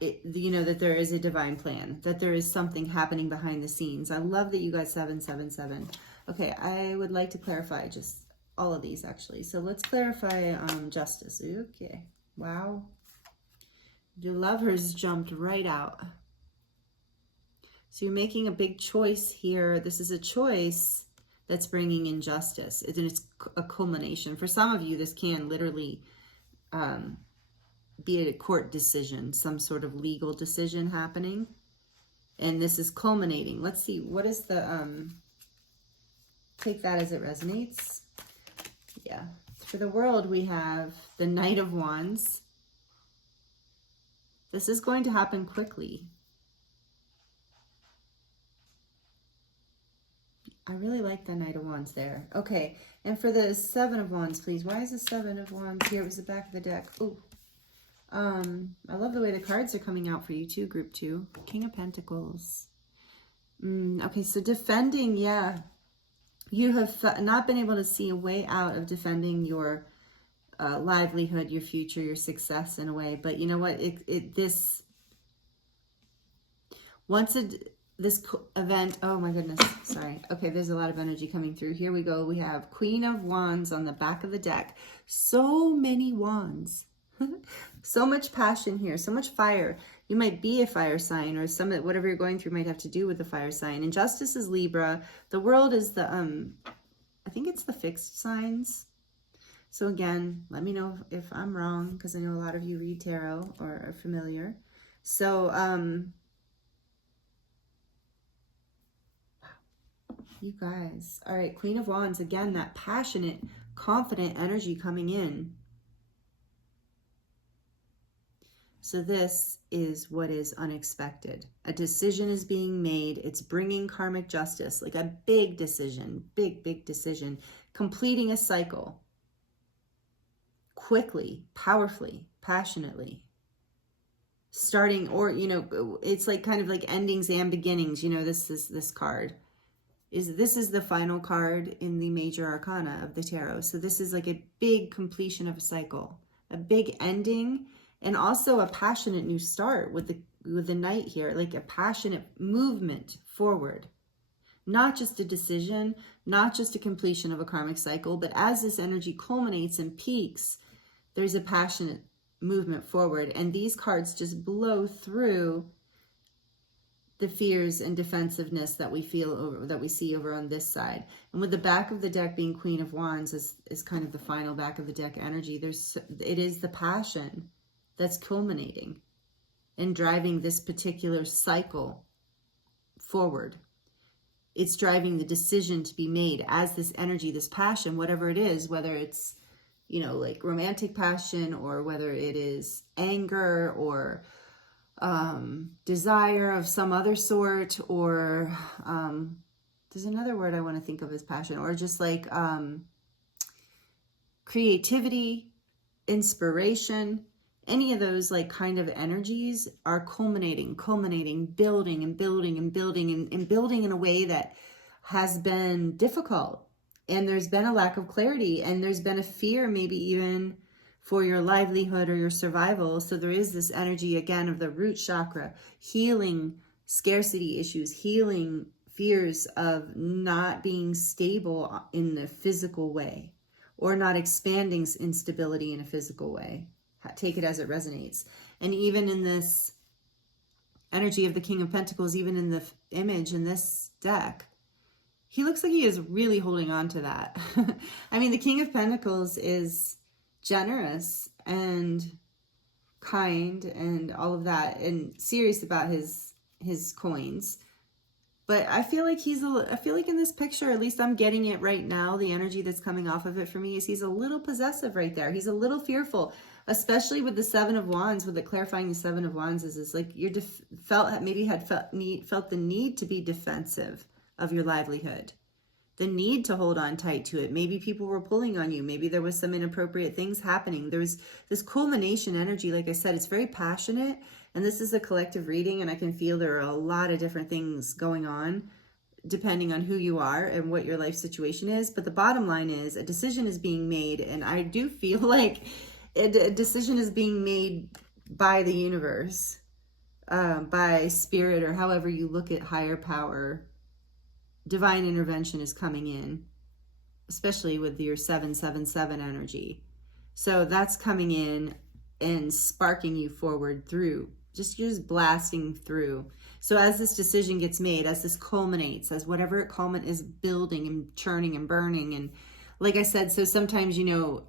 that there is a divine plan, that there is something happening behind the scenes. I love that you got 777. Okay, I would like to clarify just all of these actually. So let's clarify justice. Okay, wow. The lovers jumped right out. So you're making a big choice here. This is a choice that's bringing in justice. It's a culmination. For some of you, this can literally be a court decision, some sort of legal decision happening. And this is culminating. Let's see, what is the, take that as it resonates. Yeah. For the world, we have the Knight of Wands. This is going to happen quickly. I really like the Knight of Wands there. Okay, and for the 7 of Wands, please. Why is the 7 of Wands here? It was the back of the deck. Ooh. I love the way the cards are coming out for you too, group 2. King of Pentacles. Okay, so defending, yeah. You have not been able to see a way out of defending your livelihood, your future, your success in a way. But you know what? This event, oh my goodness, sorry. Okay, there's a lot of energy coming through. Here we go. We have Queen of Wands on the back of the deck. So many wands. So much passion here, so much fire. You might be a fire sign, or whatever you're going through might have to do with the fire sign. And justice is Libra. The world is the, I think it's the fixed signs. So again, let me know if I'm wrong, because I know a lot of you read tarot or are familiar. So, wow. You guys. All right, Queen of Wands, again, that passionate, confident energy coming in. So this is what is unexpected. A decision is being made. It's bringing karmic justice, like a big decision, big decision, completing a cycle quickly, powerfully, passionately. Starting, or, it's like kind of like endings and beginnings. This is this card. this is the final card in the major arcana of the tarot. So this is like a big completion of a cycle, a big ending, and also a passionate new start with the Knight here, like a passionate movement forward. Not just a decision, not just a completion of a karmic cycle, but as this energy culminates and peaks, there's a passionate movement forward. And these cards just blow through the fears and defensiveness that we feel over, that we see over on this side. And with the back of the deck being Queen of Wands is kind of the final back of the deck energy, it is the passion that's culminating and driving this particular cycle forward. It's driving the decision to be made as this energy, this passion, whatever it is, whether it's, you know, like romantic passion, or whether it is anger or desire of some other sort, or there's another word I want to think of as passion, or just like creativity, inspiration. Any of those like kind of energies are culminating, building and building and building and building in a way that has been difficult. And there's been a lack of clarity, and there's been a fear maybe even for your livelihood or your survival. So there is this energy again of the root chakra, healing scarcity issues, healing fears of not being stable in the physical way, or not expanding instability in a physical way. Take it as it resonates. And even in this energy of the King of Pentacles, even in the image in this deck, he looks like he is really holding on to that. I mean, the King of Pentacles is generous and kind and all of that, and serious about his coins. But I feel like I feel like in this picture, at least I'm getting it right now, the energy that's coming off of it for me is he's a little possessive right there. He's a little fearful, especially with the Seven of Wands, with the clarifying the Seven of Wands is like you're felt the need to be defensive of your livelihood, the need to hold on tight to it. Maybe people were pulling on you. Maybe there was some inappropriate things happening. There's this culmination energy. Like I said, it's very passionate. And this is a collective reading, and I can feel there are a lot of different things going on depending on who you are and what your life situation is. But the bottom line is a decision is being made, and I do feel like a decision is being made by the universe, by spirit, or however you look at higher power. Divine intervention is coming in, especially with your 777 energy. So that's coming in and sparking you forward through. You're just blasting through. So as this decision gets made, as this culminates, as whatever it culminates is building and churning and burning. And like I said, so sometimes, you know,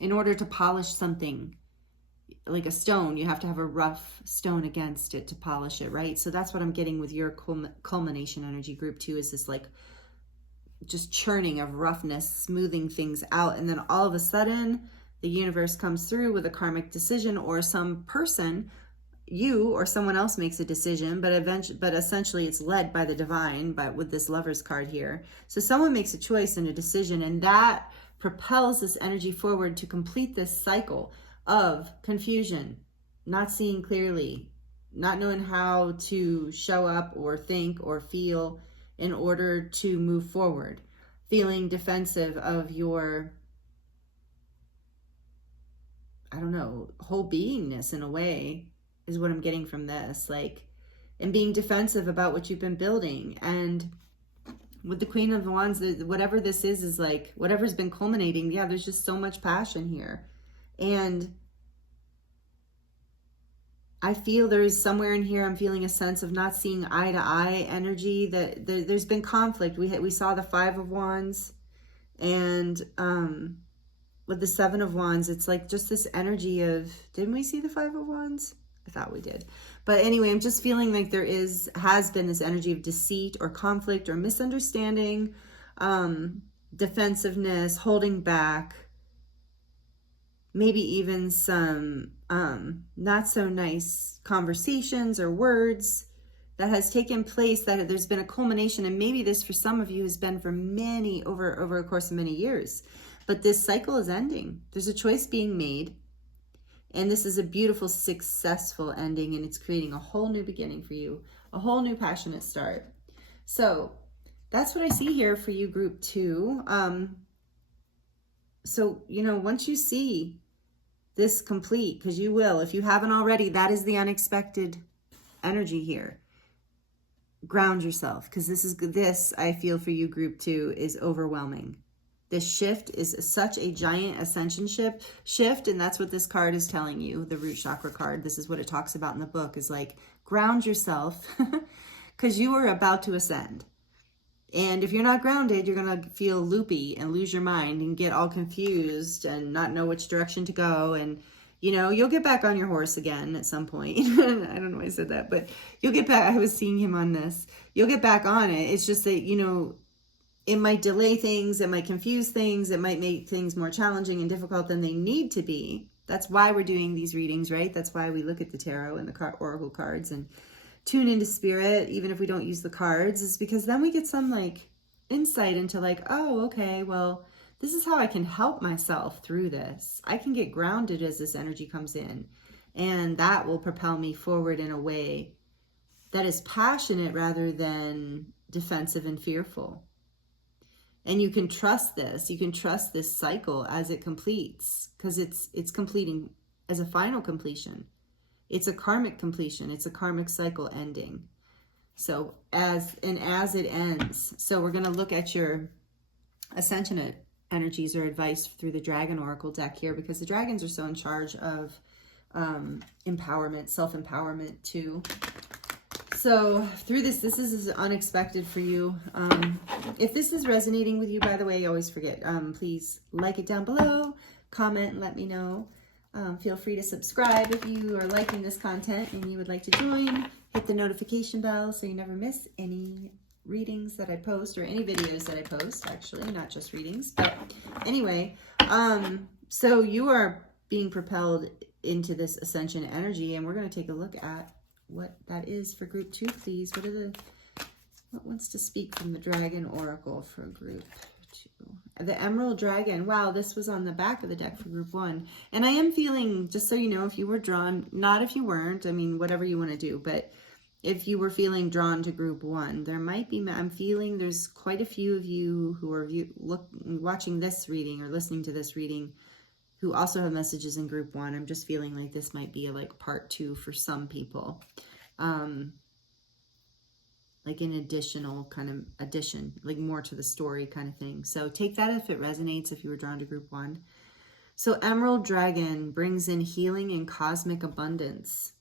in order to polish something like a stone, you have to have a rough stone against it to polish it, right? So that's what I'm getting with your culmination energy group too, is this like just churning of roughness, smoothing things out. And then all of a sudden, the universe comes through with a karmic decision, or some person, you or someone else makes a decision, but essentially it's led by the divine, but with this Lover's card here. So someone makes a choice and a decision, and that propels this energy forward to complete this cycle of confusion, not seeing clearly, not knowing how to show up or think or feel in order to move forward, feeling defensive of your, I don't know, whole beingness in a way is what I'm getting from this, like, and being defensive about what you've been building. And with the Queen of Wands, whatever this is like, whatever's been culminating, yeah, there's just so much passion here. And I feel there is somewhere in here, I'm feeling a sense of not seeing eye to eye energy, that there's been conflict. We saw the Five of Wands, and with the Seven of Wands, it's like just this energy of, didn't we see the Five of Wands? I thought we did. But anyway, I'm just feeling like there has been this energy of deceit or conflict or misunderstanding, defensiveness, holding back, maybe even some not so nice conversations or words that has taken place, that there's been a culmination. And maybe this for some of you has been for many, over a course of many years. But this cycle is ending. There's a choice being made. And this is a beautiful, successful ending. And it's creating a whole new beginning for you. A whole new passionate start. So that's what I see here for you, group 2. So, you know, once you see this complete, because you will, if you haven't already, that is the unexpected energy here. Ground yourself, because this I feel for you, group 2, is overwhelming. This shift is such a giant ascension shift, and that's what this card is telling you, the root chakra card. This is what it talks about in the book, is like, ground yourself, because you are about to ascend. And if you're not grounded, you're going to feel loopy and lose your mind and get all confused and not know which direction to go. And, you know, you'll get back on your horse again at some point. I don't know why I said that, but you'll get back. I was seeing him on this. You'll get back on it. It's just that, you know, it might delay things. It might confuse things. It might make things more challenging and difficult than they need to be. That's why we're doing these readings, right? That's why we look at the tarot and the oracle cards and tune into spirit, even if we don't use the cards, is because then we get some like insight into like, oh, okay, well, this is how I can help myself through this. I can get grounded as this energy comes in, and that will propel me forward in a way that is passionate rather than defensive and fearful. And you can trust this. You can trust this cycle as it completes, because it's completing as a final completion. It's a karmic completion. It's a karmic cycle ending. So as it ends, so we're going to look at your ascension energies or advice through the Dragon Oracle deck here, because the dragons are so in charge of empowerment, self-empowerment too. So through this is unexpected for you. If this is resonating with you, by the way, I always forget, please like it down below, comment and let me know. Feel free to subscribe if you are liking this content and you would like to join. Hit the notification bell so you never miss any readings that I post, or any videos that I post, actually, not just readings. But anyway, so you are being propelled into this ascension energy, and we're going to take a look at what that is for group 2, please. What wants to speak from the Dragon Oracle for group 2? The Emerald Dragon. Wow, this was on the back of the deck for group 1. And I am feeling, just so you know, if you were drawn, not if you weren't, I mean, whatever you want to do, but if you were feeling drawn to group 1, there might be, I'm feeling there's quite a few of you who are watching this reading or listening to this reading who also have messages in group 1. I'm just feeling like this might be like part 2 for some people. Like an additional kind of addition, like more to the story kind of thing. So take that if it resonates, if you were drawn to group 1. So Emerald Dragon brings in healing and cosmic abundance.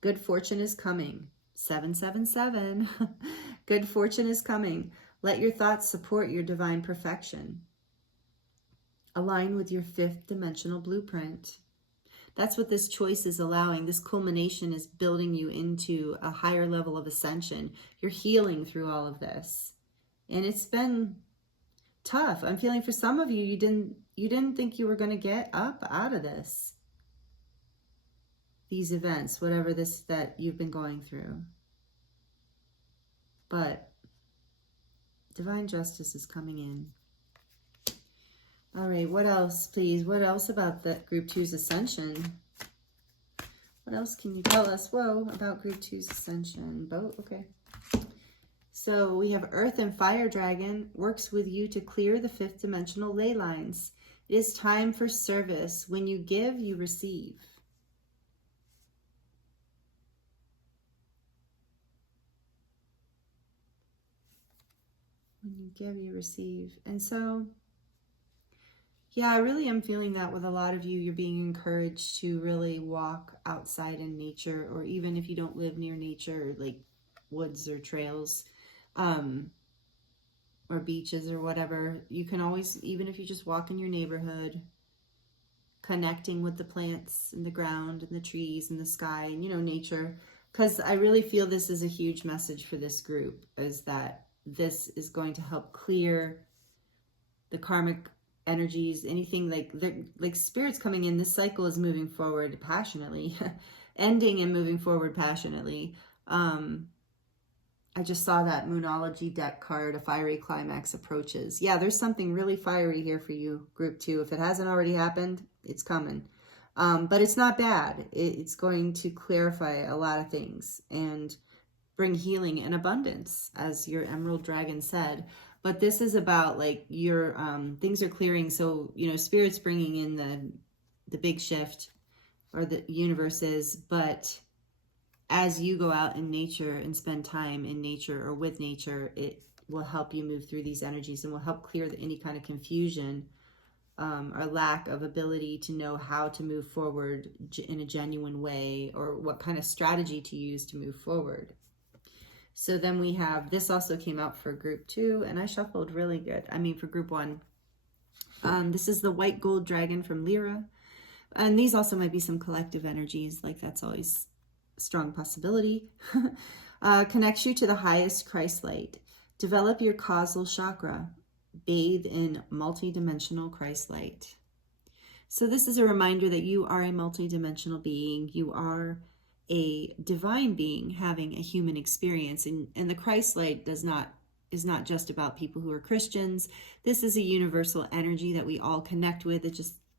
Good fortune is coming. 777. Good fortune is coming. Let your thoughts support your divine perfection. Align with your 5th dimensional blueprint. That's what this choice is allowing. This culmination is building you into a higher level of ascension. You're healing through all of this. And it's been tough. I'm feeling for some of you, you didn't think you were going to get up out of this. These events, whatever this that you've been going through. But divine justice is coming in. All right, what else, please? What else about the group 2's ascension? What else can you tell us? Whoa, about group 2's ascension. Boat, okay. So we have Earth and Fire Dragon works with you to clear the 5th dimensional ley lines. It is time for service. When you give, you receive. When you give, you receive. And so, yeah, I really am feeling that with a lot of you. You're being encouraged to really walk outside in nature, or even if you don't live near nature, like woods or trails, or beaches or whatever, you can always, even if you just walk in your neighborhood, connecting with the plants and the ground and the trees and the sky and, you know, nature. Because I really feel this is a huge message for this group, is that this is going to help clear the karmic energies, anything like spirits coming in. This cycle is moving forward passionately, ending and moving forward passionately. I just saw that Moonology deck card, a fiery climax approaches. Yeah, there's something really fiery here for you, group 2. If it hasn't already happened, it's coming. But it's not bad. It's going to clarify a lot of things and bring healing and abundance, as your emerald dragon said. But this is about like your things are clearing. So, you know, spirit's bringing in the big shift, or the universe is, but as you go out in nature and spend time in nature or with nature, it will help you move through these energies and will help clear any kind of confusion or lack of ability to know how to move forward in a genuine way, or what kind of strategy to use to move forward. So then we have, this also came out for group 2, and I shuffled really good. I mean, for group 1. This is the white gold dragon from Lyra. And these also might be some collective energies, like that's always a strong possibility. Connects you to the highest Christ light. Develop your causal chakra. Bathe in multidimensional Christ light. So this is a reminder that you are a multidimensional being. You are a divine being having a human experience. And the Christ light is not just about people who are Christians. This is a universal energy that we all connect with.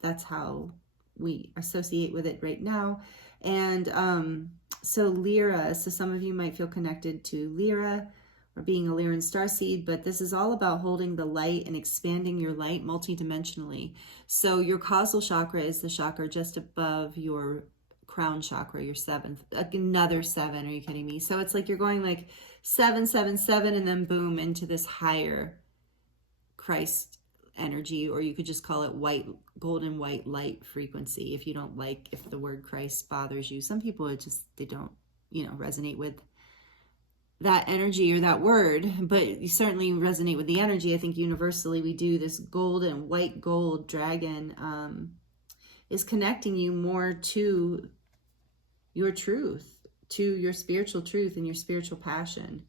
That's how we associate with it right now. And so Lyra, so some of you might feel connected to Lyra or being a Lyran starseed, but this is all about holding the light and expanding your light multidimensionally. So your causal chakra is the chakra just above your crown chakra, your 7th, another 7. Are you kidding me? So it's like you're going like 7, 7, 7, and then boom into this higher Christ energy, or you could just call it white, golden white light frequency if you don't like, if the word Christ bothers you. Some people, they don't, resonate with that energy or that word, but you certainly resonate with the energy. I think universally we do. This gold and white gold dragon is connecting you more to your truth, to your spiritual truth and your spiritual passion.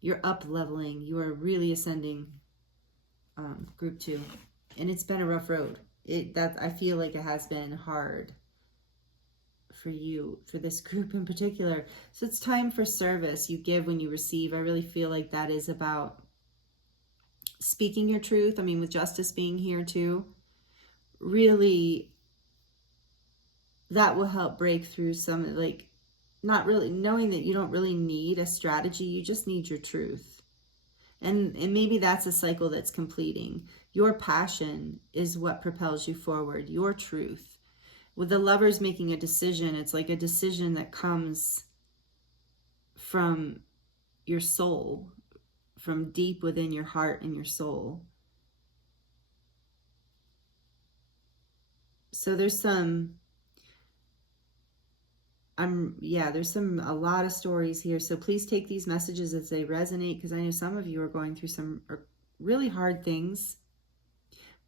You're up leveling. You are really ascending. Group 2, and it's been a rough road. I feel like it has been hard for you, for this group in particular. So it's time for service. You give when you receive. I really feel like that is about speaking your truth. I mean, with justice being here too, really that will help break through some, like, not really knowing that you don't really need a strategy. You just need your truth. And maybe that's a cycle that's completing. Your passion is what propels you forward, your truth. With the lovers making a decision, it's like a decision that comes from your soul, from deep within your heart and your soul. So there's a lot of stories here. So please take these messages as they resonate, because I know some of you are going through some really hard things.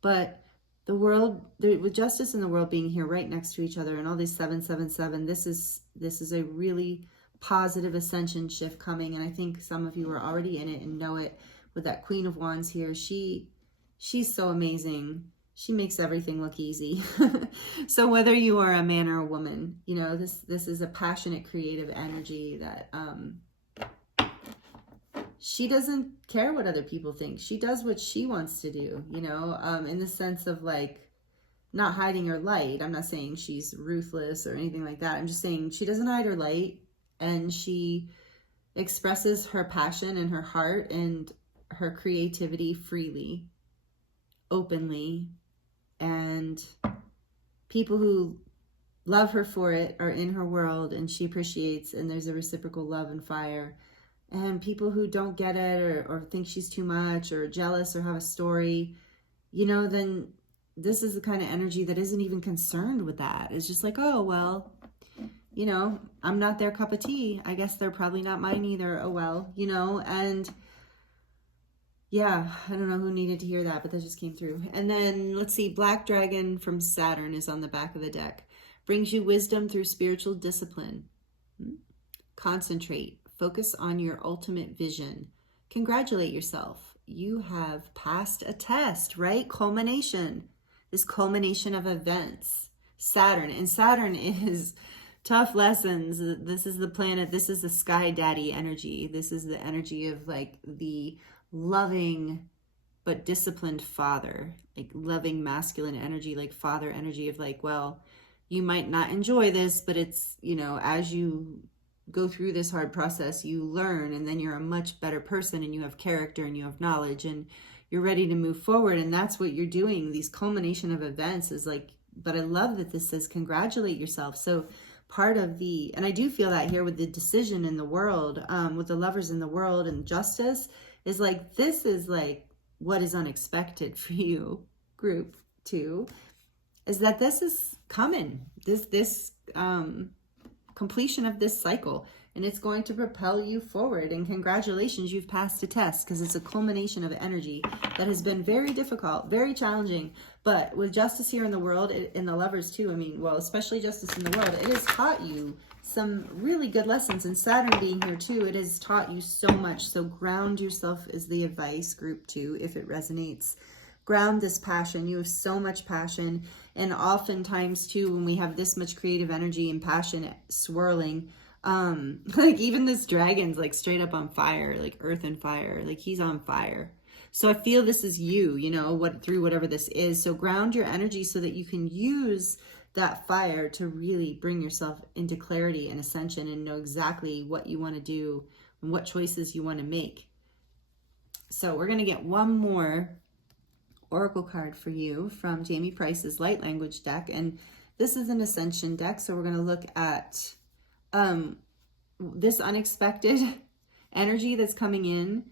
But the world, with justice in the world being here right next to each other, and all these 777, this is a really positive ascension shift coming. And I think some of you are already in it and know it. With that Queen of Wands here, she's so amazing. She makes everything look easy. So whether you are a man or a woman, this is a passionate, creative energy that she doesn't care what other people think. She does what she wants to do, in the sense of like not hiding her light. I'm not saying she's ruthless or anything like that. I'm just saying she doesn't hide her light, and she expresses her passion and her heart and her creativity freely, openly. And people who love her for it are in her world, and she appreciates, and there's a reciprocal love and fire. And people who don't get it or think she's too much or jealous or have a story, then this is the kind of energy that isn't even concerned with that. It's just like, oh, well, I'm not their cup of tea. I guess they're probably not mine either. Oh, well, and yeah, I don't know who needed to hear that, but that just came through. And then let's see, Black Dragon from Saturn is on the back of the deck. Brings you wisdom through spiritual discipline. Concentrate. Focus on your ultimate vision. Congratulate yourself. You have passed a test, right? Culmination. This culmination of events. Saturn. And Saturn is tough lessons. This is the planet. This is the sky daddy energy. This is the energy of like the loving but disciplined father, like loving masculine energy, like father energy of like, well, you might not enjoy this, but it's, as you go through this hard process, you learn, and then you're a much better person, and you have character, and you have knowledge, and you're ready to move forward. And that's what you're doing. These culmination of events is like, but I love that this says congratulate yourself. So part of the, and I do feel that here with the decision in the world, with the lovers in the world and justice, is like, this is like what is unexpected for you, group 2, is that this is coming, this completion of this cycle, and it's going to propel you forward. And congratulations, you've passed a test, because it's a culmination of energy that has been very difficult, very challenging. But with justice here in the world, in the lovers too, I mean, well, especially justice in the world, it has taught you some really good lessons. And Saturn being here too, it has taught you so much. So ground yourself is the advice, group 2, if it resonates. Ground this passion. You have so much passion. And oftentimes too, when we have this much creative energy and passion swirling, like even this dragon's like straight up on fire, like earth and fire, like he's on fire. So I feel this is you, you know, through whatever this is. So ground your energy so that you can use that fire to really bring yourself into clarity and ascension, and know exactly what you want to do and what choices you want to make. So we're going to get one more oracle card for you from Jamie Price's Light Language deck, and this is an ascension deck. So we're going to look at this unexpected energy that's coming in.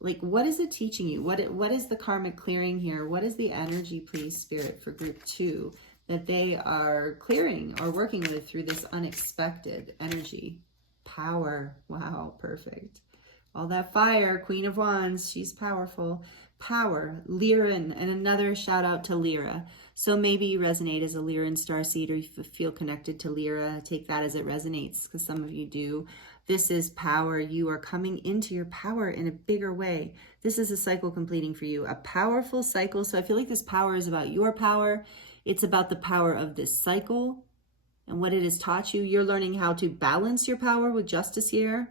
Like, what is it teaching you? What is the karmic clearing here? What is the energy, please, Spirit, for group 2 that they are clearing or working with through this unexpected energy? Power. Wow, perfect. All that fire, Queen of Wands, she's powerful. Power, Lyran, and another shout out to Lyra. So maybe you resonate as a Lyran starseed, or you feel connected to Lyra. Take that as it resonates, because some of you do. This is power. You are coming into your power in a bigger way. This is a cycle completing for you, a powerful cycle. So I feel like this power is about your power. It's about the power of this cycle and what it has taught you. You're learning how to balance your power with justice here,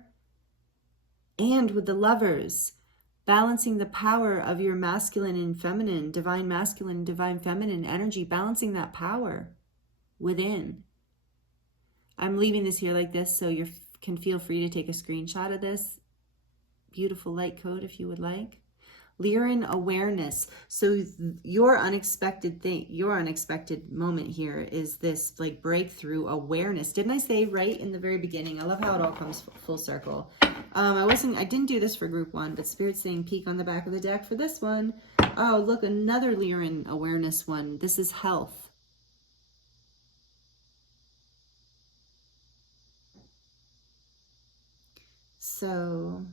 and with the lovers, balancing the power of your masculine and feminine, divine masculine and divine feminine energy, balancing that power within. I'm leaving this here like this, so you can feel free to take a screenshot of this beautiful light code if you would like. Lyran awareness. So your unexpected thing, your unexpected moment here is this like breakthrough awareness. Didn't I say right in the very beginning? I love how it all comes full circle. I didn't do this for group 1, but Spirit's saying peek on the back of the deck for this one. Oh, look, another Lyran awareness one. This is health. So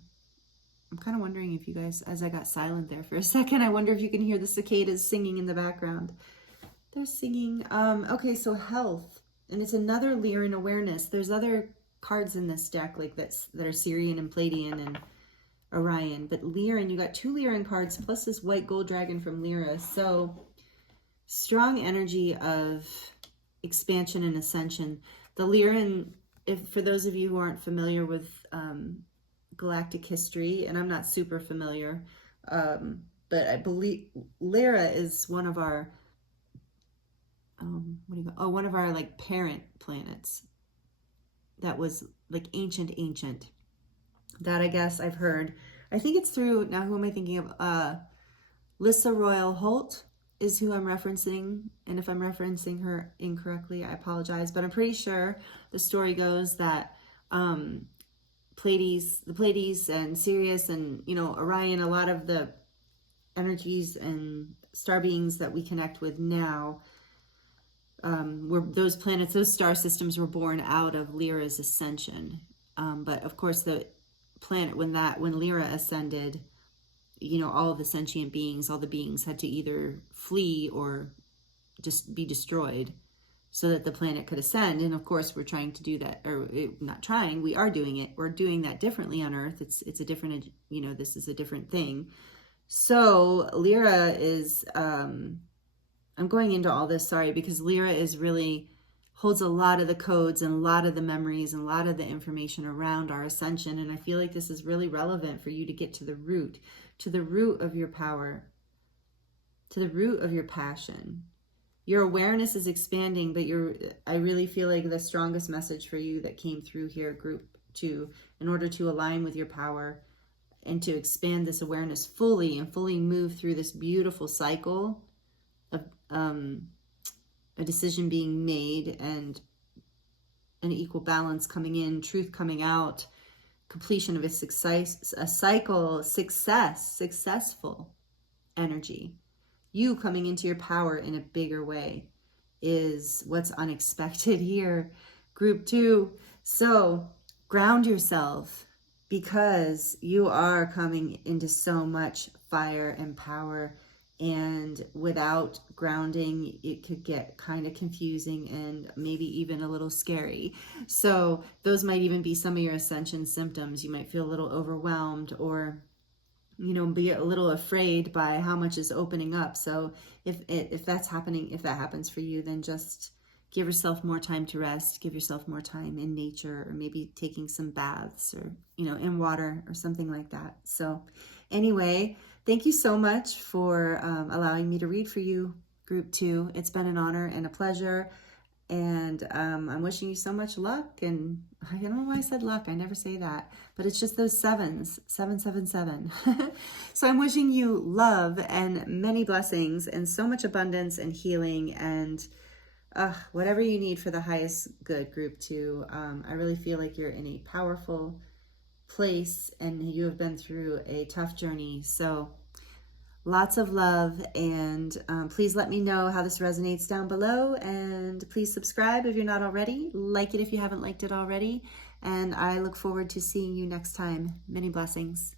I'm kind of wondering if you guys, as I got silent there for a second, I wonder if you can hear the cicadas singing in the background. They're singing. Okay, so health. And it's another Lyran awareness. There's other cards in this deck like that are Sirian and Pleiadian and Orion. But Lyran, you got 2 Lyran cards plus this white gold dragon from Lyra. So strong energy of expansion and ascension. The Lyran, for those of you who aren't familiar with galactic history, and I'm not super familiar, but I believe Lyra is one of our one of our like parent planets that was like ancient. That I guess I've heard. I think it's through, now who am I thinking of? Lissa Royal Holt is who I'm referencing, and if I'm referencing her incorrectly, I apologize, but I'm pretty sure the story goes that the Pleiades and Sirius and, you know, Orion, a lot of the energies and star beings that we connect with now, were those planets, those star systems were born out of Lyra's ascension. But of course the planet, when Lyra ascended, you know, all of the sentient beings, all the beings had to either flee or just be destroyed so that the planet could ascend. And of course we're trying to do that, or not trying, we are doing it. We're doing that differently on Earth. It's a different, you know, this is a different thing. So Lyra is, I'm going into all this, sorry, because Lyra is really holds a lot of the codes and a lot of the memories and a lot of the information around our ascension. And I feel like this is really relevant for you to get to the root of your power, to the root of your passion. Your awareness is expanding, but I really feel like the strongest message for you that came through here, group 2, in order to align with your power and to expand this awareness fully and fully move through this beautiful cycle of a decision being made and an equal balance coming in, truth coming out, completion of a cycle, successful energy. You coming into your power in a bigger way is what's unexpected here, group 2. So ground yourself, because you are coming into so much fire and power, and without grounding it could get kind of confusing and maybe even a little scary. So those might even be some of your ascension symptoms. You might feel a little overwhelmed, or be a little afraid by how much is opening up. So if that's happening, if that happens for you, then just give yourself more time to rest, give yourself more time in nature, or maybe taking some baths, or, in water or something like that. So anyway, thank you so much for allowing me to read for you, group 2. It's been an honor and a pleasure. And I'm wishing you so much luck. And I don't know why I said luck. I never say that. But it's just those sevens, 777. So I'm wishing you love and many blessings and so much abundance and healing and whatever you need for the highest good, group 2. I really feel like you're in a powerful place and you have been through a tough journey. So lots of love, and please let me know how this resonates down below, and please subscribe if you're not already, like it if you haven't liked it already, and I look forward to seeing you next time. Many blessings.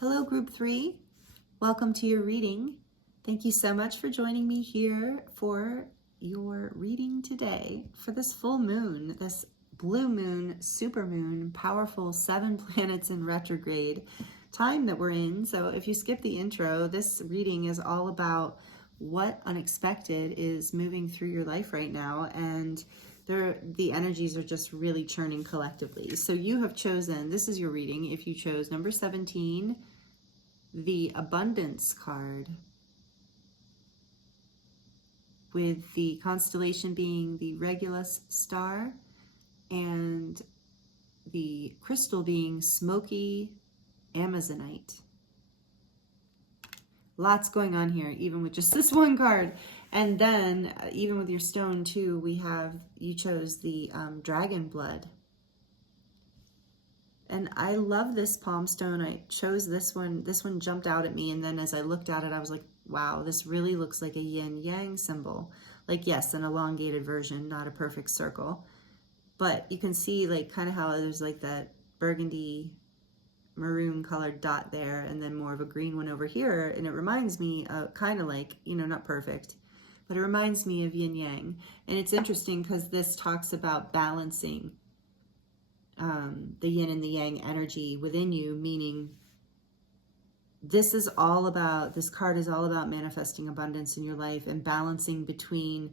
Hello, group 3. Welcome to your reading. Thank you so much for joining me here for your reading today for this full moon, this blue moon, supermoon, powerful 7 planets in retrograde time that we're in. So if you skip the intro, this reading is all about what unexpected is moving through your life right now, and the energies are just really churning collectively. So you have chosen, this is your reading, if you chose number 17, the abundance card, with the constellation being the Regulus star and the crystal being smoky Amazonite. Lots going on here, even with just this one card. And then, even with your stone too, you chose the dragon blood. And I love this palm stone. I chose this one. This one jumped out at me, and then as I looked at it, I was like, wow, this really looks like a yin-yang symbol. Like, yes, an elongated version, not a perfect circle. But you can see like kind of how there's like that burgundy maroon colored dot there, and then more of a green one over here. And it reminds me of kind of like, not perfect, but it reminds me of yin-yang. And it's interesting because this talks about balancing the yin and the yang energy within you, meaning this card is all about manifesting abundance in your life and balancing between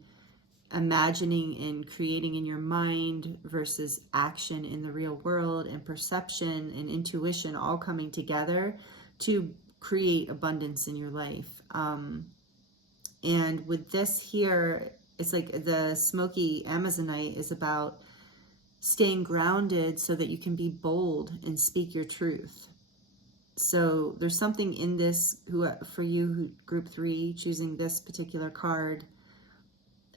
imagining and creating in your mind versus action in the real world, and perception and intuition all coming together to create abundance in your life. And with this here, it's like the smoky Amazonite is about staying grounded so that you can be bold and speak your truth. So there's something in this for you, group 3, choosing this particular card,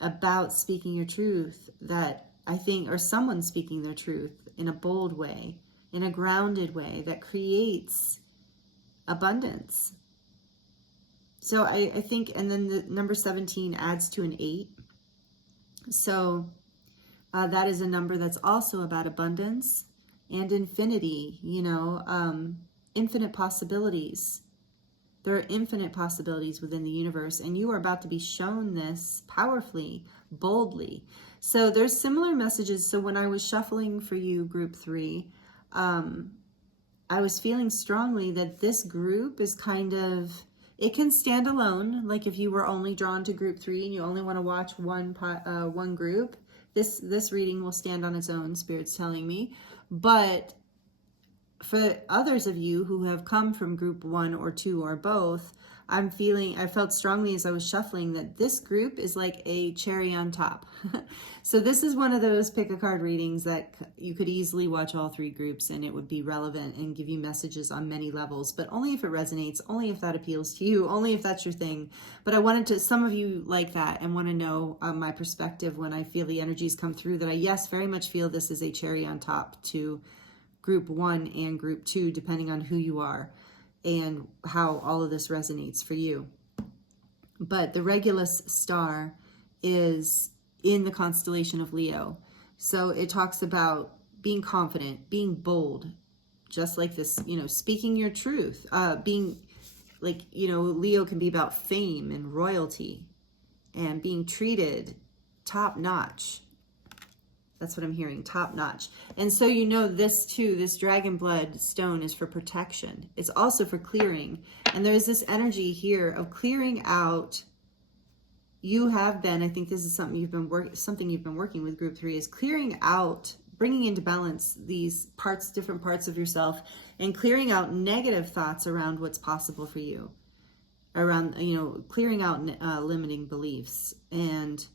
about speaking your truth, that I think, or someone speaking their truth in a bold way, in a grounded way that creates abundance. So I think, and then the number 17 adds to an 8. So that is a number that's also about abundance and infinity, infinite possibilities. There are infinite possibilities within the universe, and you are about to be shown this powerfully, boldly. So there's similar messages. So when I was shuffling for you, group 3, I was feeling strongly that this group is it can stand alone. Like if you were only drawn to group 3 and you only want to watch one group, this reading will stand on its own, Spirit's telling me. But for others of you who have come from group 1 or 2 or both, I felt strongly as I was shuffling that this group is like a cherry on top. So this is one of those pick a card readings that you could easily watch all 3 groups and it would be relevant and give you messages on many levels, but only if it resonates, only if that appeals to you, only if that's your thing. But I wanted to, some of you like that and want to know my perspective when I feel the energies come through, that I, yes, very much feel this is a cherry on top to group 1 and group 2, depending on who you are and how all of this resonates for you. But the Regulus star is in the constellation of Leo. So it talks about being confident, being bold, just like this, you know, speaking your truth, being like, you know, Leo can be about fame and royalty and being treated top notch. That's what I'm hearing, top notch. And so, you know, this too, this dragon blood stone is for protection. It's also for clearing. And there's this energy here of clearing out. You have been, I think this is something you've been working with group 3, is clearing out, bringing into balance these parts, different parts of yourself, and clearing out negative thoughts around what's possible for you, around, you know, clearing out limiting beliefs and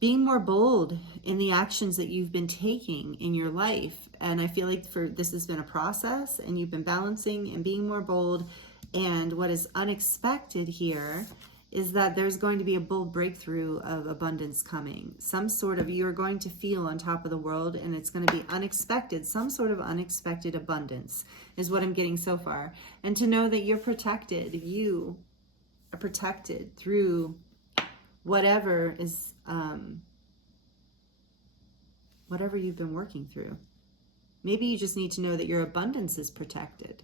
being more bold in the actions that you've been taking in your life. And I feel like this has been a process and you've been balancing and being more bold. And what is unexpected here is that there's going to be a bold breakthrough of abundance coming. Some sort of, you're going to feel on top of the world, and it's going to be unexpected. Some sort of unexpected abundance is what I'm getting so far. And to know that you're protected, you are protected through whatever is, whatever you've been working through. Maybe you just need to know that your abundance is protected.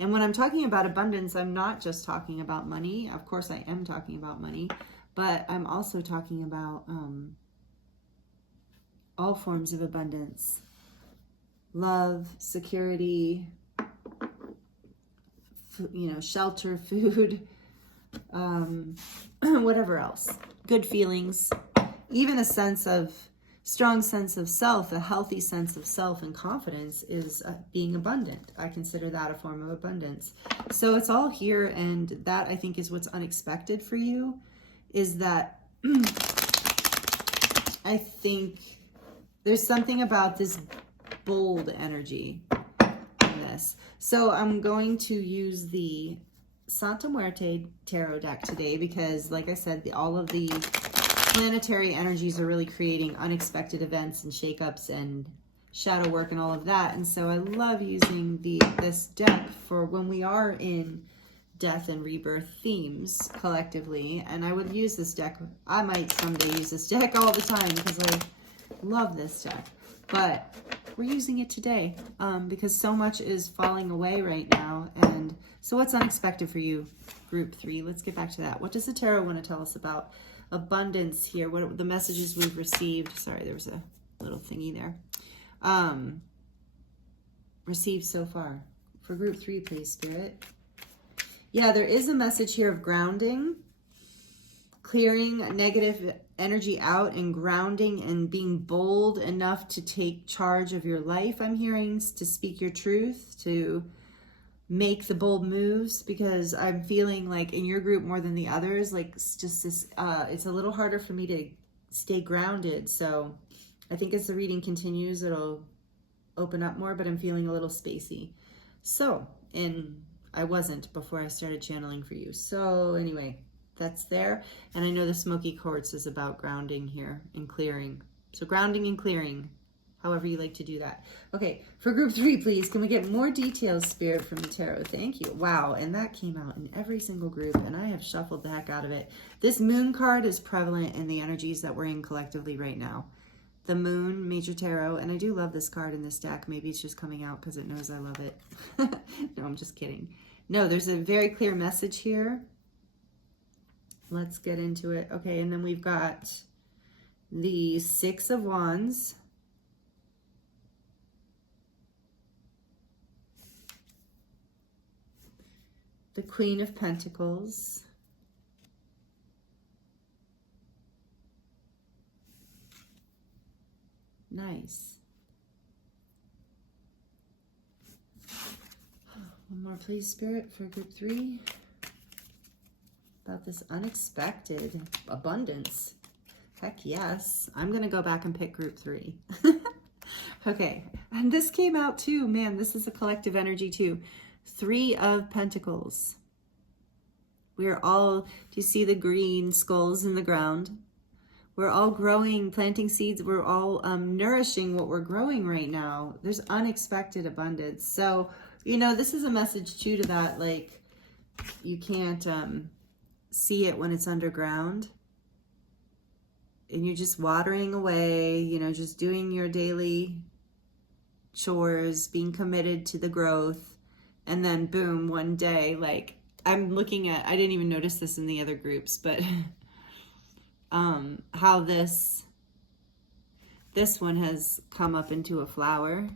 And when I'm talking about abundance, I'm not just talking about money. Of course, I am talking about money, but I'm also talking about all forms of abundance. Love, security, you know, shelter, food, whatever else. Good feelings, even a strong sense of self, a healthy sense of self and confidence is being abundant. I consider that a form of abundance. So it's all here, and that I think is what's unexpected for you, is that I think there's something about this bold energy in this. So I'm going to use the Santa Muerte Tarot deck today because, like I said, all of the planetary energies are really creating unexpected events and shakeups and shadow work and all of that. And so I love using this deck for when we are in death and rebirth themes collectively. And I would use this deck. I might someday use this deck all the time because I love this deck. But we're using it today because so much is falling away right now. And so what's unexpected for you, group 3? Let's get back to that. What does the tarot want to tell us about abundance here? What are the messages we've received? Sorry, there was a little thingy there. Received so far. For group 3, please, Spirit. Yeah, there is a message here of grounding, clearing negative energy out and grounding and being bold enough to take charge of your life. I'm hearing to speak your truth, to make the bold moves, because I'm feeling like in your group more than the others, like it's just this, it's a little harder for me to stay grounded. So I think as the reading continues, it'll open up more, but I'm feeling a little spacey. So, and I wasn't before I started channeling for you. So anyway, that's there. And I know the smoky quartz is about grounding here and clearing. So grounding and clearing, however you like to do that. Okay, for group 3, please, can we get more details, Spirit, from the tarot? Thank you. Wow, and that came out in every single group, and I have shuffled the heck out of it. This moon card is prevalent in the energies that we're in collectively right now. The moon, major tarot, and I do love this card in this deck. Maybe it's just coming out because it knows I love it. No, I'm just kidding. No, there's a very clear message here. Let's get into it. Okay, and then we've got the 6 of Wands. The Queen of Pentacles. Nice. More, please, Spirit, for group 3. About this unexpected abundance. Heck yes. I'm going to go back and pick group 3. Okay. And this came out too. Man, this is a collective energy too. 3 of Pentacles. We are all, do you see the green skulls in the ground? We're all growing, planting seeds. We're all nourishing what we're growing right now. There's unexpected abundance. So, you know, this is a message too to that, like, you can't see it when it's underground. And you're just watering away, you know, just doing your daily chores, being committed to the growth. And then boom, one day, like, I'm looking at, I didn't even notice this in the other groups, but how this one has come up into a flower.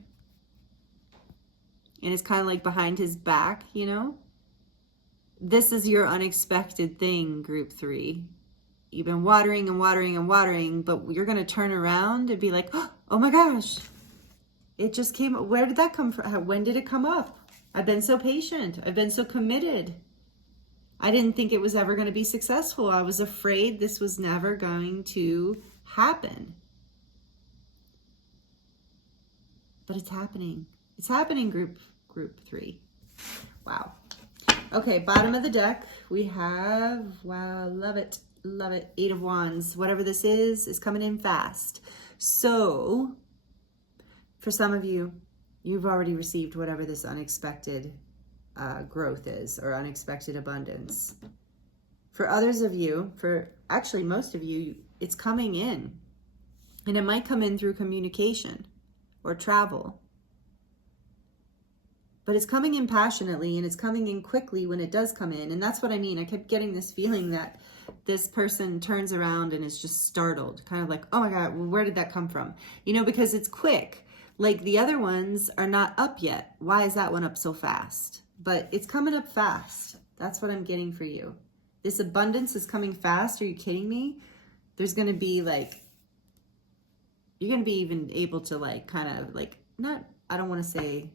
And it's kind of like behind his back, you know? This is your unexpected thing, group 3. You've been watering and watering and watering, but you're going to turn around and be like, oh my gosh, it just came. Where did that come from? When did it come up? I've been so patient. I've been so committed. I didn't think it was ever going to be successful. I was afraid this was never going to happen. But it's happening. It's happening, group 3. Wow. Okay, bottom of the deck, we have, wow, love it, 8 of Wands. Whatever this is coming in fast. So, for some of you, you've already received whatever this unexpected growth is, or unexpected abundance. For others of you, for actually most of you, it's coming in. And it might come in through communication or travel. But it's coming in passionately, and it's coming in quickly when it does come in. And that's what I mean. I kept getting this feeling that this person turns around and is just startled. Kind of like, oh my God, well, where did that come from? You know, because it's quick. Like the other ones are not up yet. Why is that one up so fast? But it's coming up fast. That's what I'm getting for you. This abundance is coming fast. Are you kidding me? There's going to be like, you're going to be even able to like, kind of like, not, I don't want to say,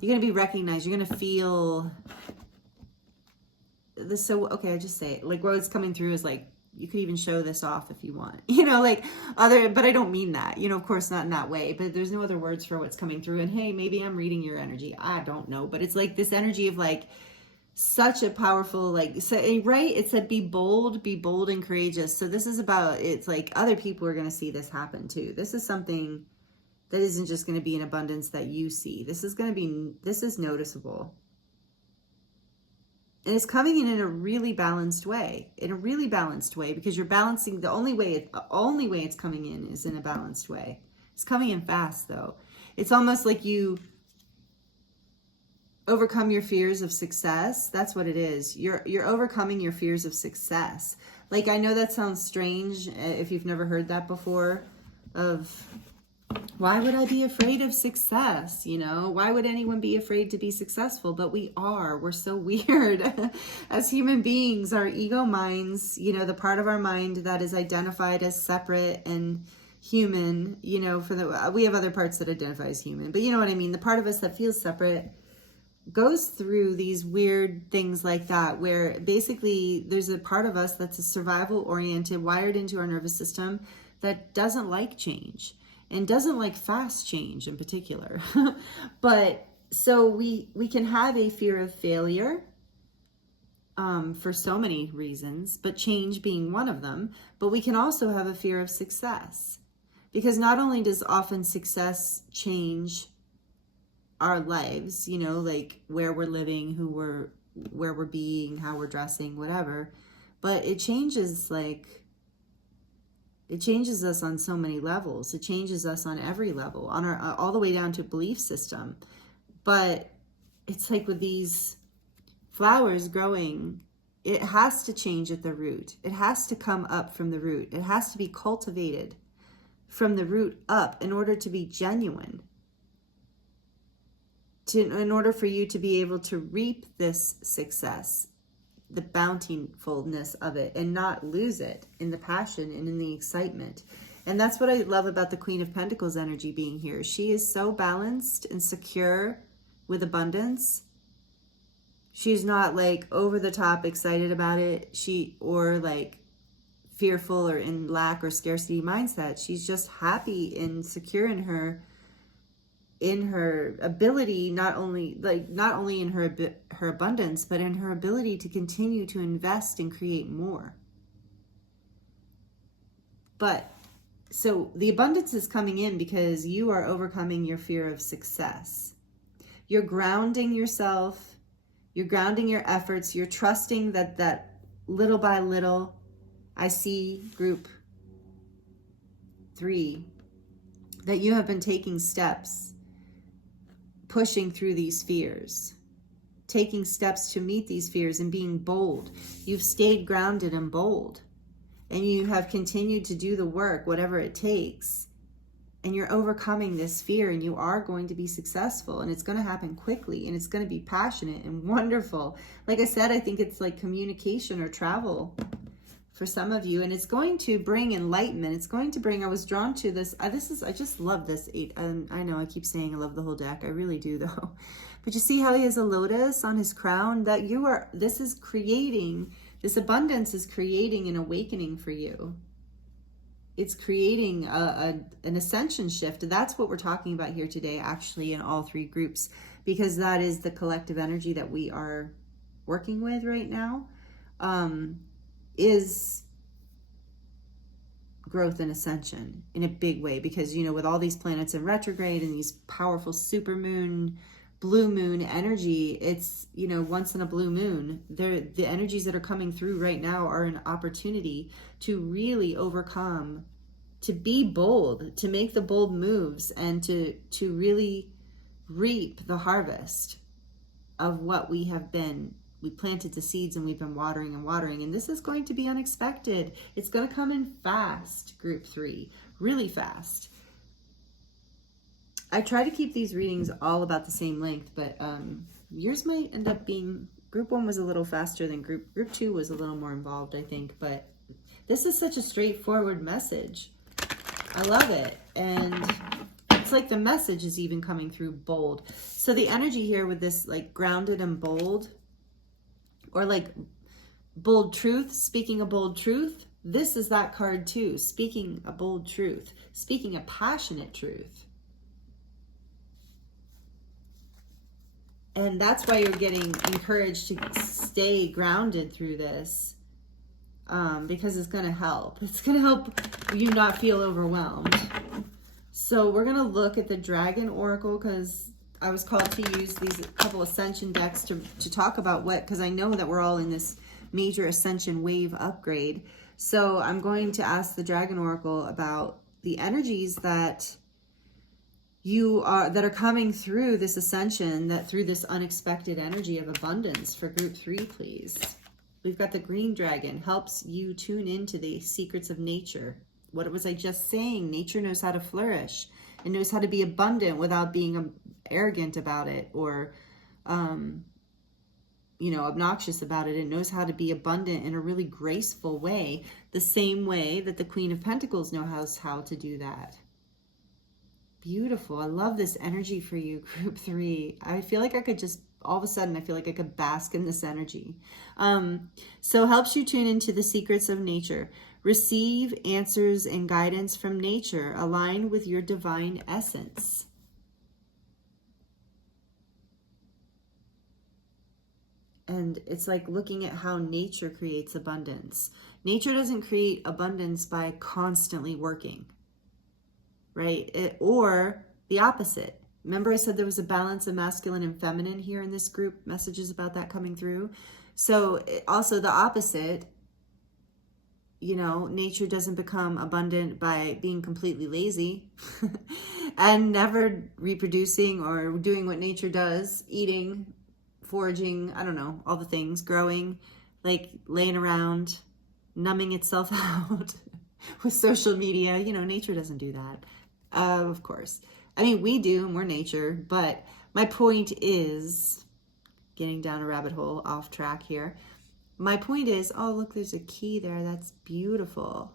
you're going to be recognized. You're going to feel this. So, okay, I just say it. Like what's coming through is like, you could even show this off if you want, you know, like but I don't mean that, you know, of course not in that way, but there's no other words for what's coming through. And hey, maybe I'm reading your energy. I don't know, but it's like this energy of like such a powerful, like, so, right. It said, be bold and courageous. So this is about, it's like other people are going to see this happen too. This is something that isn't just going to be an abundance that you see. This is noticeable. And it's coming in a really balanced way. Because you're balancing. The only way it's coming in is in a balanced way. It's coming in fast though. It's almost like you overcome your fears of success. That's what it is. You're overcoming your fears of success. Like, I know that sounds strange if you've never heard that before, of why would I be afraid of success? You know, why would anyone be afraid to be successful? But we are. We're so weird as human beings. Our ego minds, you know, the part of our mind that is identified as separate and human, you know, we have other parts that identify as human, but you know what I mean? The part of us that feels separate goes through these weird things like that, where basically there's a part of us that's a survival oriented, wired into our nervous system, that doesn't like change. And doesn't like fast change in particular. But so we can have a fear of failure for so many reasons, but change being one of them. But we can also have a fear of success, because not only does often success change our lives, you know, like where we're living, where we're being, how we're dressing, whatever, but it changes us on so many levels. It changes us on every level, on our all the way down to belief system. But it's like with these flowers growing, it has to change at the root. It has to come up from the root. It has to be cultivated from the root up in order to be genuine. In order for you to be able to reap this success, the bountifulness of it, and not lose it in the passion and in the excitement. And that's what I love about the Queen of Pentacles energy being here. She is so balanced and secure with abundance She's not like over the top excited about it. Or like fearful or in lack or scarcity mindset. She's just happy and secure in her ability, not only in her abundance, but in her ability to continue to invest and create more. But so the abundance is coming in because you are overcoming your fear of success. You're grounding yourself, you're grounding your efforts, you're trusting that little by little. I see group 3, that you have been taking steps, pushing through these fears, taking steps to meet these fears and being bold. You've stayed grounded and bold, and you have continued to do the work, whatever it takes, and you're overcoming this fear, and you are going to be successful, and it's going to happen quickly, and it's going to be passionate and wonderful. Like I said, I think it's like communication or travel for some of you, and it's going to bring enlightenment. It's going to bring, I was drawn to this. I just love this 8. And I know I keep saying I love the whole deck. I really do though. But you see how he has a lotus on his crown? That this abundance is creating an awakening for you. It's creating an ascension shift. That's what we're talking about here today, actually, in all 3 groups, because that is the collective energy that we are working with right now. Is growth and ascension in a big way, because, you know, with all these planets in retrograde and these powerful supermoon, blue moon energy, it's, you know, once in a blue moon, the energies that are coming through right now are an opportunity to really overcome, to be bold, to make the bold moves, and to really reap the harvest of what we planted the seeds, and we've been watering and watering. And this is going to be unexpected. It's going to come in fast, group 3, really fast. I try to keep these readings all about the same length, but yours might end up being, group 1 was a little faster than group 2 was a little more involved, I think. But this is such a straightforward message. I love it. And it's like the message is even coming through bold. So the energy here with this, like, grounded and bold, or like bold truth, speaking a bold truth. This is that card too, speaking a bold truth, speaking a passionate truth. And that's why you're getting encouraged to stay grounded through this, because it's going to help. It's going to help you not feel overwhelmed. So we're going to look at the Dragon Oracle, because I was called to use these couple ascension decks to talk about because I know that we're all in this major ascension wave upgrade. So I'm going to ask the Dragon Oracle about the energies that are coming through this ascension, through this unexpected energy of abundance for group 3, please. We've got the Green Dragon, helps you tune into the secrets of nature. What was I just saying? Nature knows how to flourish and knows how to be abundant without being arrogant about it, or obnoxious about it. It knows how to be abundant in a really graceful way, the same way that the Queen of Pentacles knows how to do that. Beautiful. I love this energy for you, group 3. I feel like I could just, all of a sudden, I feel like I could bask in this energy. So helps you tune into the secrets of nature. Receive answers and guidance from nature. Align with your divine essence. And it's like looking at how nature creates abundance. Nature doesn't create abundance by constantly working, right? Or the opposite. Remember I said there was a balance of masculine and feminine here in this group, messages about that coming through. So also the opposite, nature doesn't become abundant by being completely lazy and never reproducing or doing what nature does, eating, foraging, I don't know, all the things, growing, like laying around, numbing itself out with social media. Nature doesn't do that. Of course. I mean, we do, and we're nature, but my point is, getting down a rabbit hole off track here. My point is, oh, look, there's a key there. That's beautiful.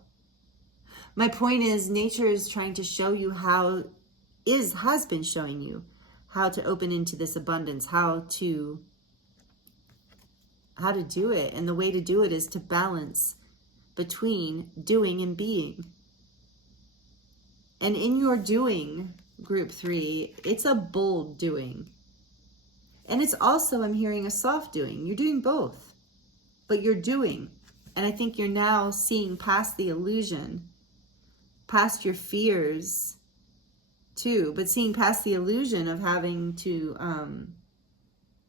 My point is, nature is trying to show you has been showing you how to open into this abundance, how to how to do it. And the way to do it is to balance between doing and being. And in your doing, group 3, it's a bold doing. And it's also, I'm hearing, a soft doing. You're doing both, but you're doing. And I think you're now seeing past the illusion, past your fears too, but seeing past the illusion of having to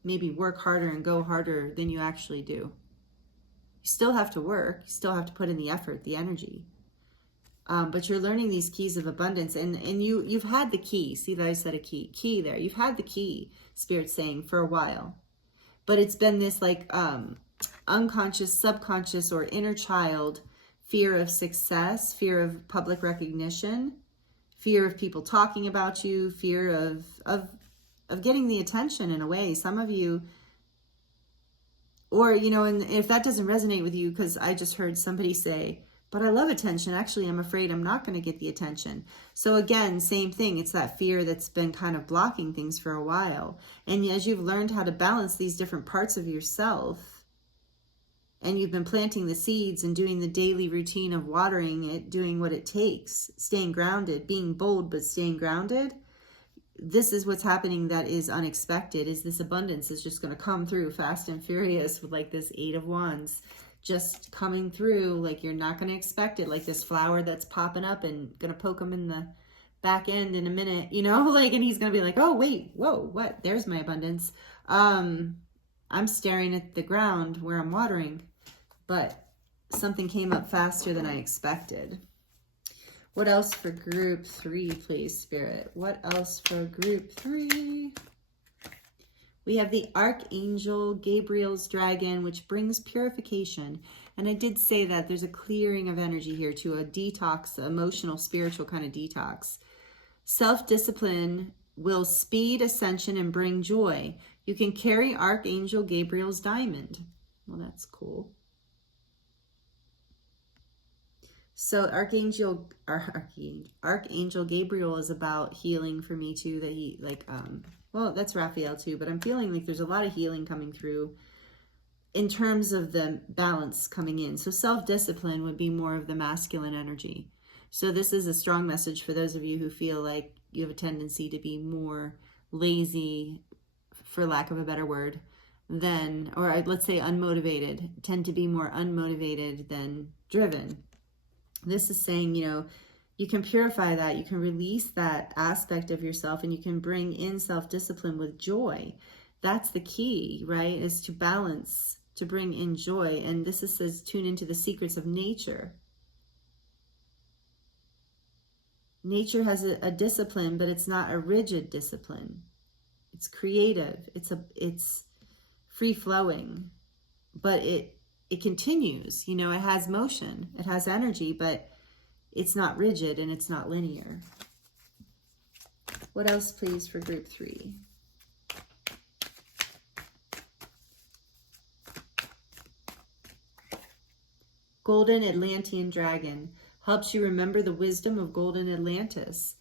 maybe work harder and go harder than you actually do. You still have to work, you still have to put in the effort, the energy. But you're learning these keys of abundance, and you've had the key. See that I said a key there. You've had the key, Spirit's saying, for a while. But it's been this like unconscious, subconscious, or inner child fear of success, fear of public recognition, fear of people talking about you, fear of getting the attention in a way. Some of you, or, you know, and if that doesn't resonate with you, because I just heard somebody say, but I love attention. Actually, I'm afraid I'm not going to get the attention. So again, same thing. It's that fear that's been kind of blocking things for a while. And as you've learned how to balance these different parts of yourself, and you've been planting the seeds and doing the daily routine of watering it, doing what it takes, staying grounded, being bold, but staying grounded, this is what's happening that is unexpected, is this abundance is just going to come through fast and furious with like this 8 of Wands. Just coming through like you're not going to expect it, like this flower that's popping up and going to poke him in the back end in a minute, you know, like, and he's going to be like, oh, wait, whoa, what? There's my abundance. I'm staring at the ground where I'm watering, but something came up faster than I expected. What else for group 3, please, Spirit? What else for group 3? We have the Archangel Gabriel's dragon, which brings purification. And I did say that there's a clearing of energy here to a detox, emotional, spiritual kind of detox. Self-discipline will speed ascension and bring joy. You can carry Archangel Gabriel's diamond. Well, that's cool. So Archangel Gabriel is about healing for me too, that he like, well, that's Raphael too, but I'm feeling like there's a lot of healing coming through in terms of the balance coming in. So self-discipline would be more of the masculine energy. So this is a strong message for those of you who feel like you have a tendency to be more lazy, for lack of a better word, than, or let's say unmotivated, tend to be more unmotivated than driven. This is saying, you know, you can purify that, you can release that aspect of yourself, and you can bring in self-discipline with joy. That's the key, right? Is to balance, to bring in joy. And this says tune into the secrets of nature. Nature has a discipline, but it's not a rigid discipline. It's creative. It's free-flowing, but it continues. You know, it has motion, it has energy, but it's not rigid and it's not linear. What else, please, for group 3? Golden Atlantean Dragon helps you remember the wisdom of Golden Atlantis.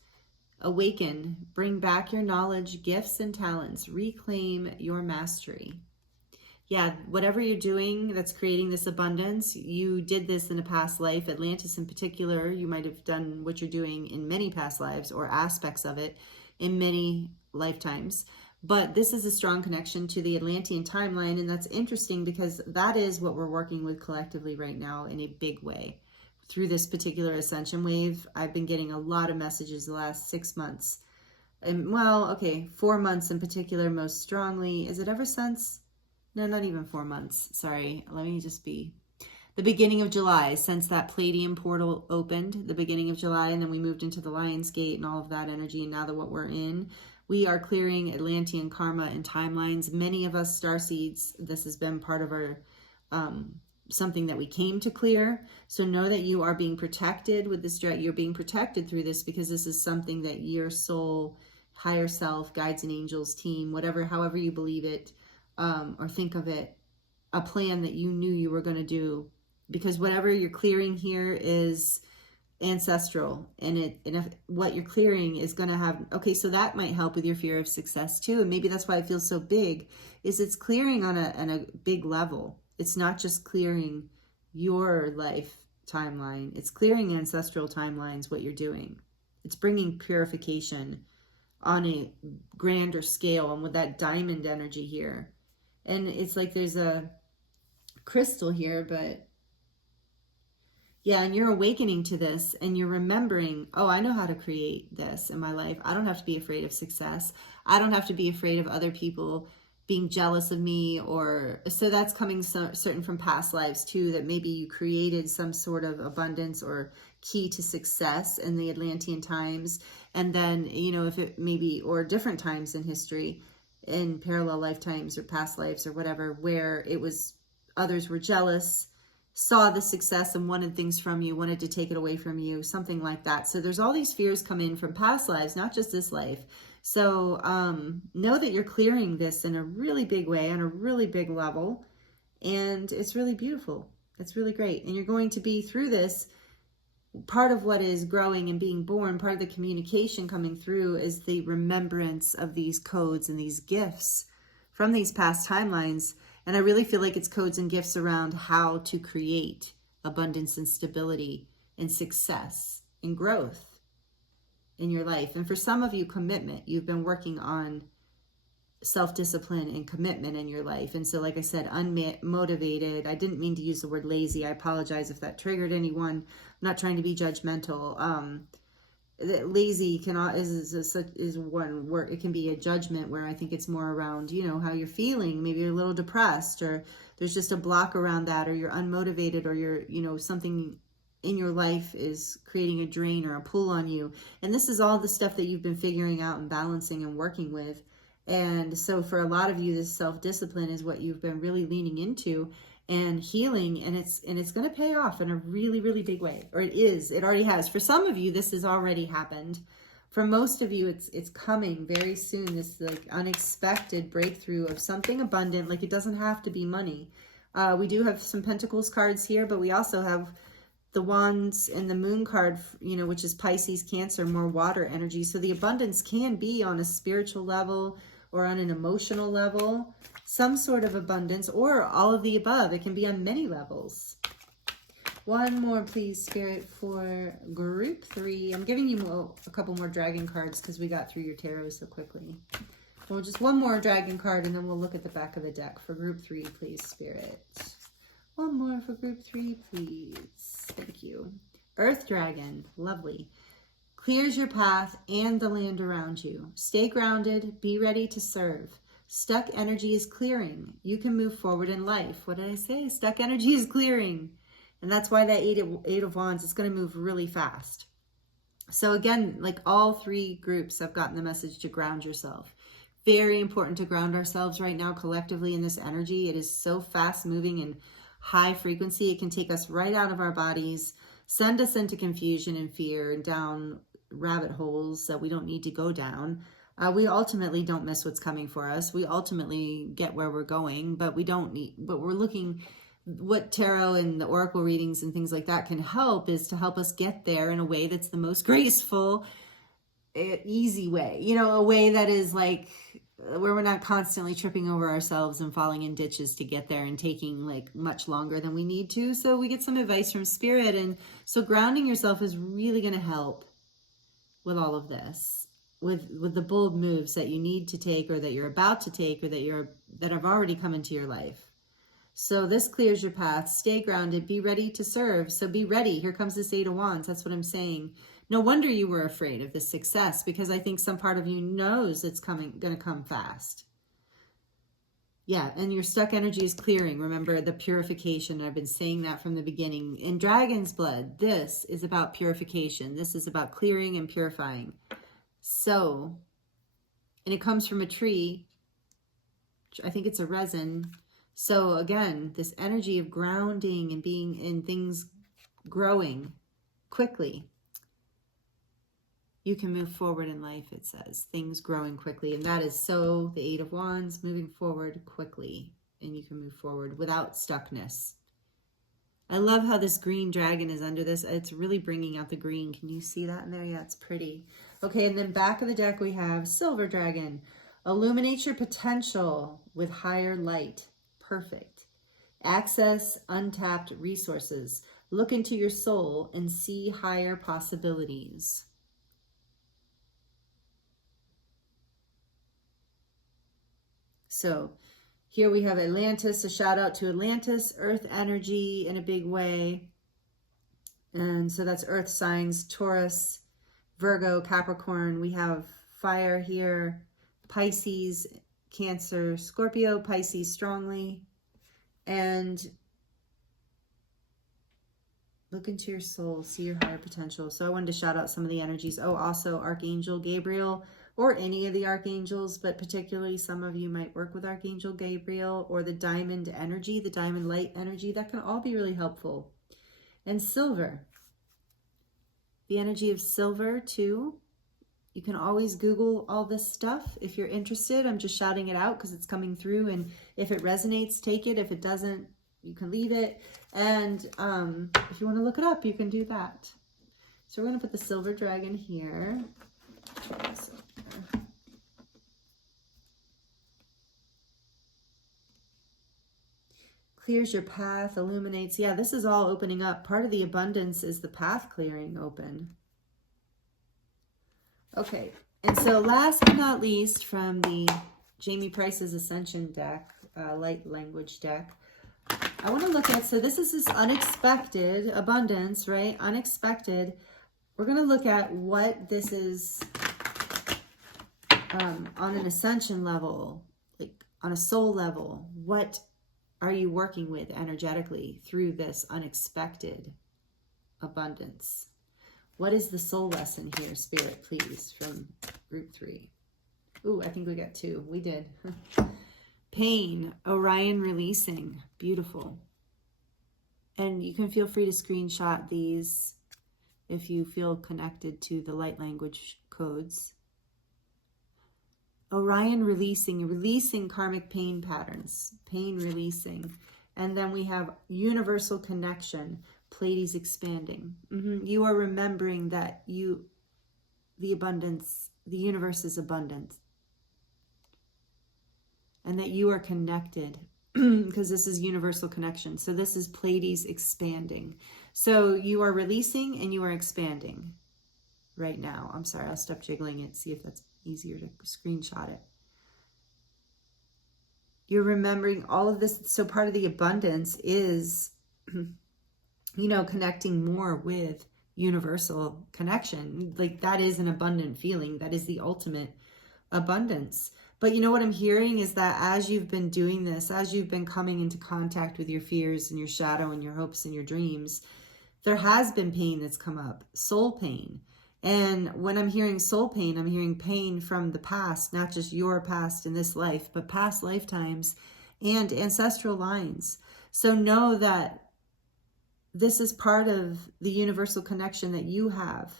Awaken, bring back your knowledge, gifts, and talents. Reclaim your mastery. Yeah, whatever you're doing that's creating this abundance, you did this in a past life. Atlantis in particular, you might have done what you're doing in many past lives, or aspects of it in many lifetimes. But this is a strong connection to the Atlantean timeline, and that's interesting because that is what we're working with collectively right now in a big way. Through this particular ascension wave, I've been getting a lot of messages the last 6 months. And well, okay, 4 months in particular most strongly. Is it ever since? No, not even 4 months. Sorry, let me just be. The beginning of July, since that Palladium portal opened, the beginning of July, and then we moved into the Lion's Gate and all of that energy, and now that what we're in, we are clearing Atlantean karma and timelines. Many of us starseeds, this has been part of our, something that we came to clear. So know that you are being protected with this, you're being protected through this, because this is something that your soul, higher self, guides and angels, team, whatever, however you believe it, or think of it, a plan that you knew you were going to do, because whatever you're clearing here is ancestral, and if what you're clearing is going to have, okay, so that might help with your fear of success too. And maybe that's why it feels so big, is it's clearing on a big level. It's not just clearing your life timeline, it's clearing ancestral timelines, what you're doing. It's bringing purification on a grander scale, and with that diamond energy here. And it's like there's a crystal here, but yeah, and you're awakening to this, and you're remembering, oh, I know how to create this in my life. I don't have to be afraid of success. I don't have to be afraid of other people being jealous of me, or so that's coming certain from past lives too, that maybe you created some sort of abundance or key to success in the Atlantean times, and then, you know, if it maybe, or different times in history, in parallel lifetimes or past lives or whatever, where it was others were jealous, saw the success and wanted things from you, wanted to take it away from you, something like that. So there's all these fears come in from past lives, not just this life. So know that you're clearing this in a really big way, on a really big level, and it's really beautiful. It's really great. And you're going to be, through this, part of what is growing and being born, part of the communication coming through is the remembrance of these codes and these gifts from these past timelines. And I really feel like it's codes and gifts around how to create abundance and stability and success and growth in your life. And for some of you, commitment. You've been working on self-discipline and commitment in your life. And so, like I said, unmotivated. I didn't mean to use the word lazy. I apologize if that triggered anyone. I'm not trying to be judgmental. Lazy is one word. It can be a judgment, where I think it's more around, you know, how you're feeling. Maybe you're a little depressed, or there's just a block around that, or you're unmotivated, or you're, you know, something in your life is creating a drain or a pull on you. And this is all the stuff that you've been figuring out and balancing and working with. And so for a lot of you, this self-discipline is what you've been really leaning into and healing, and it's going to pay off in a really, really big way. Or it already has. For some of you, this has already happened. For most of you, it's coming very soon, this like unexpected breakthrough of something abundant. Like, it doesn't have to be money. We do have some Pentacles cards here, but we also have the Wands and the Moon card, you know, which is Pisces, Cancer, more water energy. So the abundance can be on a spiritual level or on an emotional level, some sort of abundance, or all of the above. It can be on many levels. One more, please, Spirit, for group 3. I'm giving you a couple more dragon cards because we got through your tarot so quickly. So just one more dragon card, and then we'll look at the back of the deck for group 3, please, Spirit. One more for group 3, please. Thank you. Earth Dragon, lovely. Clears your path and the land around you. Stay grounded, be ready to serve. Stuck energy is clearing. You can move forward in life. What did I say? Stuck energy is clearing. And that's why that Eight of Wands is going to move really fast. So again, like all 3 groups, I've gotten the message to ground yourself. Very important to ground ourselves right now collectively in this energy. It is so fast moving and high frequency. It can take us right out of our bodies, send us into confusion and fear and down rabbit holes that we don't need to go down. We ultimately don't miss what's coming for us. We ultimately get where we're going, but we're looking, what tarot and the oracle readings and things like that can help is to help us get there in a way that's the most graceful, easy way, you know, a way that is like where we're not constantly tripping over ourselves and falling in ditches to get there and taking like much longer than we need to. So we get some advice from Spirit. And so grounding yourself is really going to help with all of this, with the bold moves that you need to take, or that you're about to take, or that have already come into your life. So this clears your path. Stay grounded. Be ready to serve. So be ready. Here comes this 8 of Wands. That's what I'm saying. No wonder you were afraid of this success, because I think some part of you knows it's going to come fast. Yeah, and your stuck energy is clearing. Remember the purification. I've been saying that from the beginning. In Dragon's Blood, this is about purification. This is about clearing and purifying. So, and it comes from a tree. I think it's a resin. So again, this energy of grounding and being in things growing quickly. You can move forward in life, it says. Things growing quickly. And that is so the 8 of Wands, moving forward quickly. And you can move forward without stuckness. I love how this green dragon is under this. It's really bringing out the green. Can you see that in there? Yeah, it's pretty. Okay, and then back of the deck we have silver dragon. Illuminate your potential with higher light. Perfect. Access untapped resources. Look into your soul and see higher possibilities. So here we have Atlantis, a shout out to Atlantis, earth energy in a big way. And so that's earth signs, Taurus, Virgo, Capricorn. We have fire here, Pisces, Cancer, Scorpio, Pisces strongly. And look into your soul, see your higher potential. So I wanted to shout out some of the energies. Oh, also Archangel Gabriel, or any of the archangels, but particularly some of you might work with Archangel Gabriel, or the diamond energy, the diamond light energy. That can all be really helpful. And silver, the energy of silver too. You can always Google all this stuff if you're interested. I'm just shouting it out because it's coming through, and if it resonates, take it. If it doesn't, you can leave it. And if you want to look it up, you can do that. So we're going to put the silver dragon here. Clears your path, illuminates. Yeah, this is all opening up. Part of the abundance is the path clearing open. Okay, and so last but not least, from the Jamie Price's Ascension deck, light language deck, I want to look at, so this is this unexpected abundance, right? Unexpected. We're going to look at what this is on an ascension level, like on a soul level. What are you working with energetically through this unexpected abundance? What is the soul lesson here, Spirit, please, from group 3? Ooh, I think we got 2. We did. Pain, Orion releasing. Beautiful. And you can feel free to screenshot these if you feel connected to the light language codes. Orion releasing karmic pain patterns, pain releasing. And then we have universal connection, Pleiades expanding. You are remembering that the abundance, the universe is abundant. And that you are connected because this is universal connection. So this is Pleiades expanding. So you are releasing and you are expanding right now. I'm sorry, I'll stop jiggling it, see if that's easier to screenshot it. You're remembering all of this. So part of the abundance is, connecting more with universal connection. Like that is an abundant feeling. That is the ultimate abundance. But you know what I'm hearing is that as you've been doing this, as you've been coming into contact with your fears and your shadow and your hopes and your dreams, there has been pain that's come up, soul pain. And when I'm hearing soul pain, I'm hearing pain from the past, not just your past in this life, but past lifetimes and ancestral lines. So know that this is part of the universal connection that you have.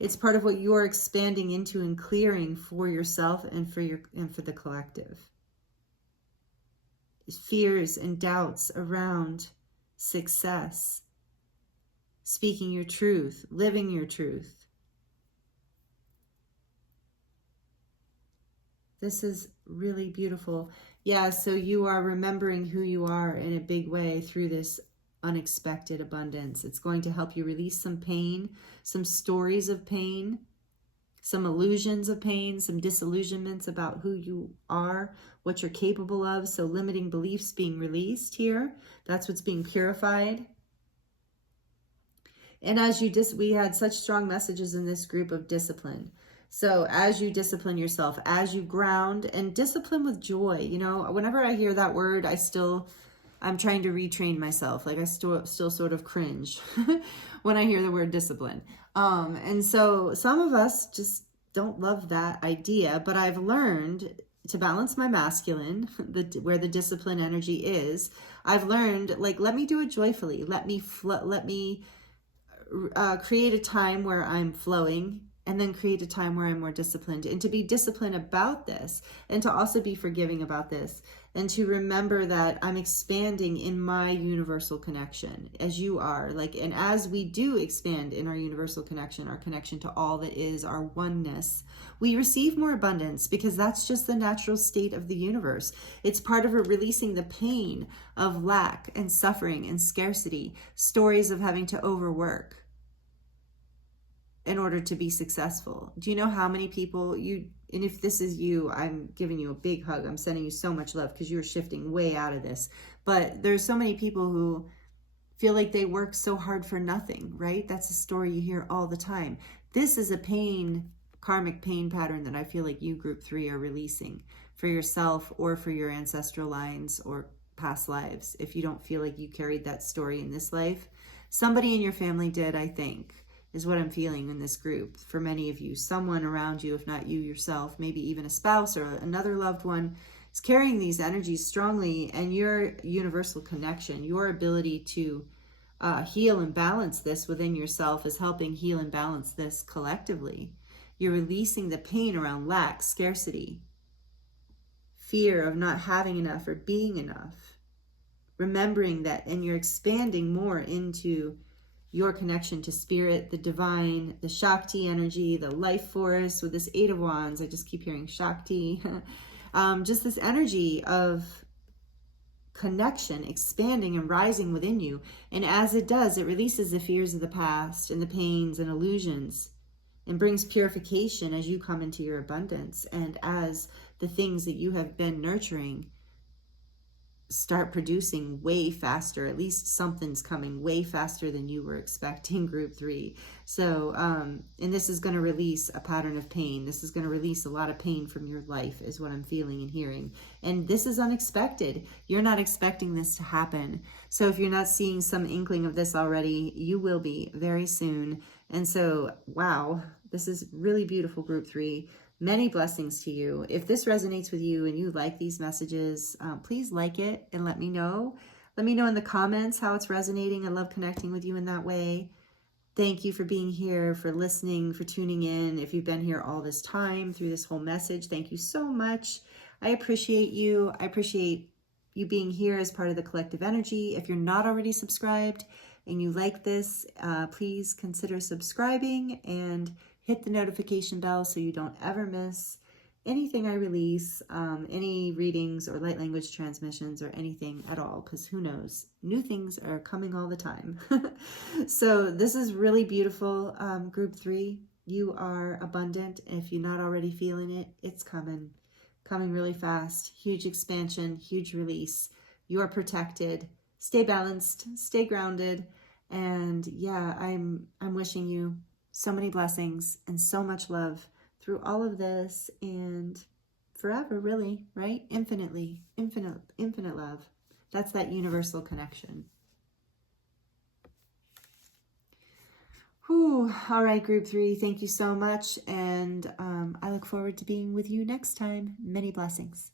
It's part of what you're expanding into and clearing for yourself and for the collective. Fears and doubts around success, speaking your truth, living your truth. This is really beautiful. Yeah, so you are remembering who you are in a big way through this unexpected abundance. It's going to help you release some pain, some stories of pain, some illusions of pain, some disillusionments about who you are, what you're capable of. So limiting beliefs being released here. That's what's being purified. And as we had such strong messages in this group of discipline. So as you discipline yourself, as you ground and discipline with joy, whenever I hear that word, I'm trying to retrain myself. Like I still sort of cringe when I hear the word discipline. And so some of us just don't love that idea, but I've learned to balance my masculine, where the discipline energy is. I've learned, let me do it joyfully. Let me create a time where I'm flowing and then create a time where I'm more disciplined, and to be disciplined about this, and to also be forgiving about this, and to remember that I'm expanding in my universal connection as you are. Like, and as we do expand in our universal connection, our connection to all that is, our oneness, we receive more abundance, because that's just the natural state of the universe. It's part of releasing the pain of lack and suffering and scarcity, stories of having to overwork in order to be successful. Do you know how many people and if this is you, I'm giving you a big hug. I'm sending you so much love, because you're shifting way out of this. But there's so many people who feel like they work so hard for nothing, right? That's a story you hear all the time. This is a karmic pain pattern that I feel like you, group 3, are releasing for yourself or for your ancestral lines or past lives. If you don't feel like you carried that story in this life, somebody in your family did, I think, is what I'm feeling in this group. For many of you, someone around you, if not you yourself, maybe even a spouse or another loved one, is carrying these energies strongly, and your universal connection, your ability to heal and balance this within yourself, is helping heal and balance this collectively. You're releasing the pain around lack, scarcity, fear of not having enough or being enough. Remembering that, and you're expanding more into your connection to spirit, the divine, the Shakti energy, the life force with this 8 of Wands. I just keep hearing Shakti. Just this energy of connection, expanding and rising within you. And as it does, it releases the fears of the past and the pains and illusions, and brings purification as you come into your abundance. And as the things that you have been nurturing start producing way faster, at least something's coming way faster than you were expecting, group 3. So, and this is going to release a pattern of pain. This is going to release a lot of pain from your life, is what I'm feeling and hearing. And this is unexpected. You're not expecting this to happen. So if you're not seeing some inkling of this already, you will be very soon. And so, wow, this is really beautiful, group 3. Many blessings to you. If this resonates with you and you like these messages, please like it and let me know. Let me know in the comments how it's resonating. I love connecting with you in that way. Thank you for being here, for listening, for tuning in. If you've been here all this time through this whole message, thank you so much. I appreciate you. I appreciate you being here as part of the collective energy. If you're not already subscribed and you like this, please consider subscribing and hit the notification bell so you don't ever miss anything I release, any readings or light language transmissions or anything at all, because who knows, new things are coming all the time. So this is really beautiful, group 3. You are abundant. If you're not already feeling it, it's coming really fast. Huge expansion, huge release. You are protected. Stay balanced, stay grounded, and yeah, I'm wishing you so many blessings and so much love through all of this and forever, really, right? Infinitely, infinite love. That's that universal connection. Whew. All right, group 3, thank you so much. And I look forward to being with you next time. Many blessings.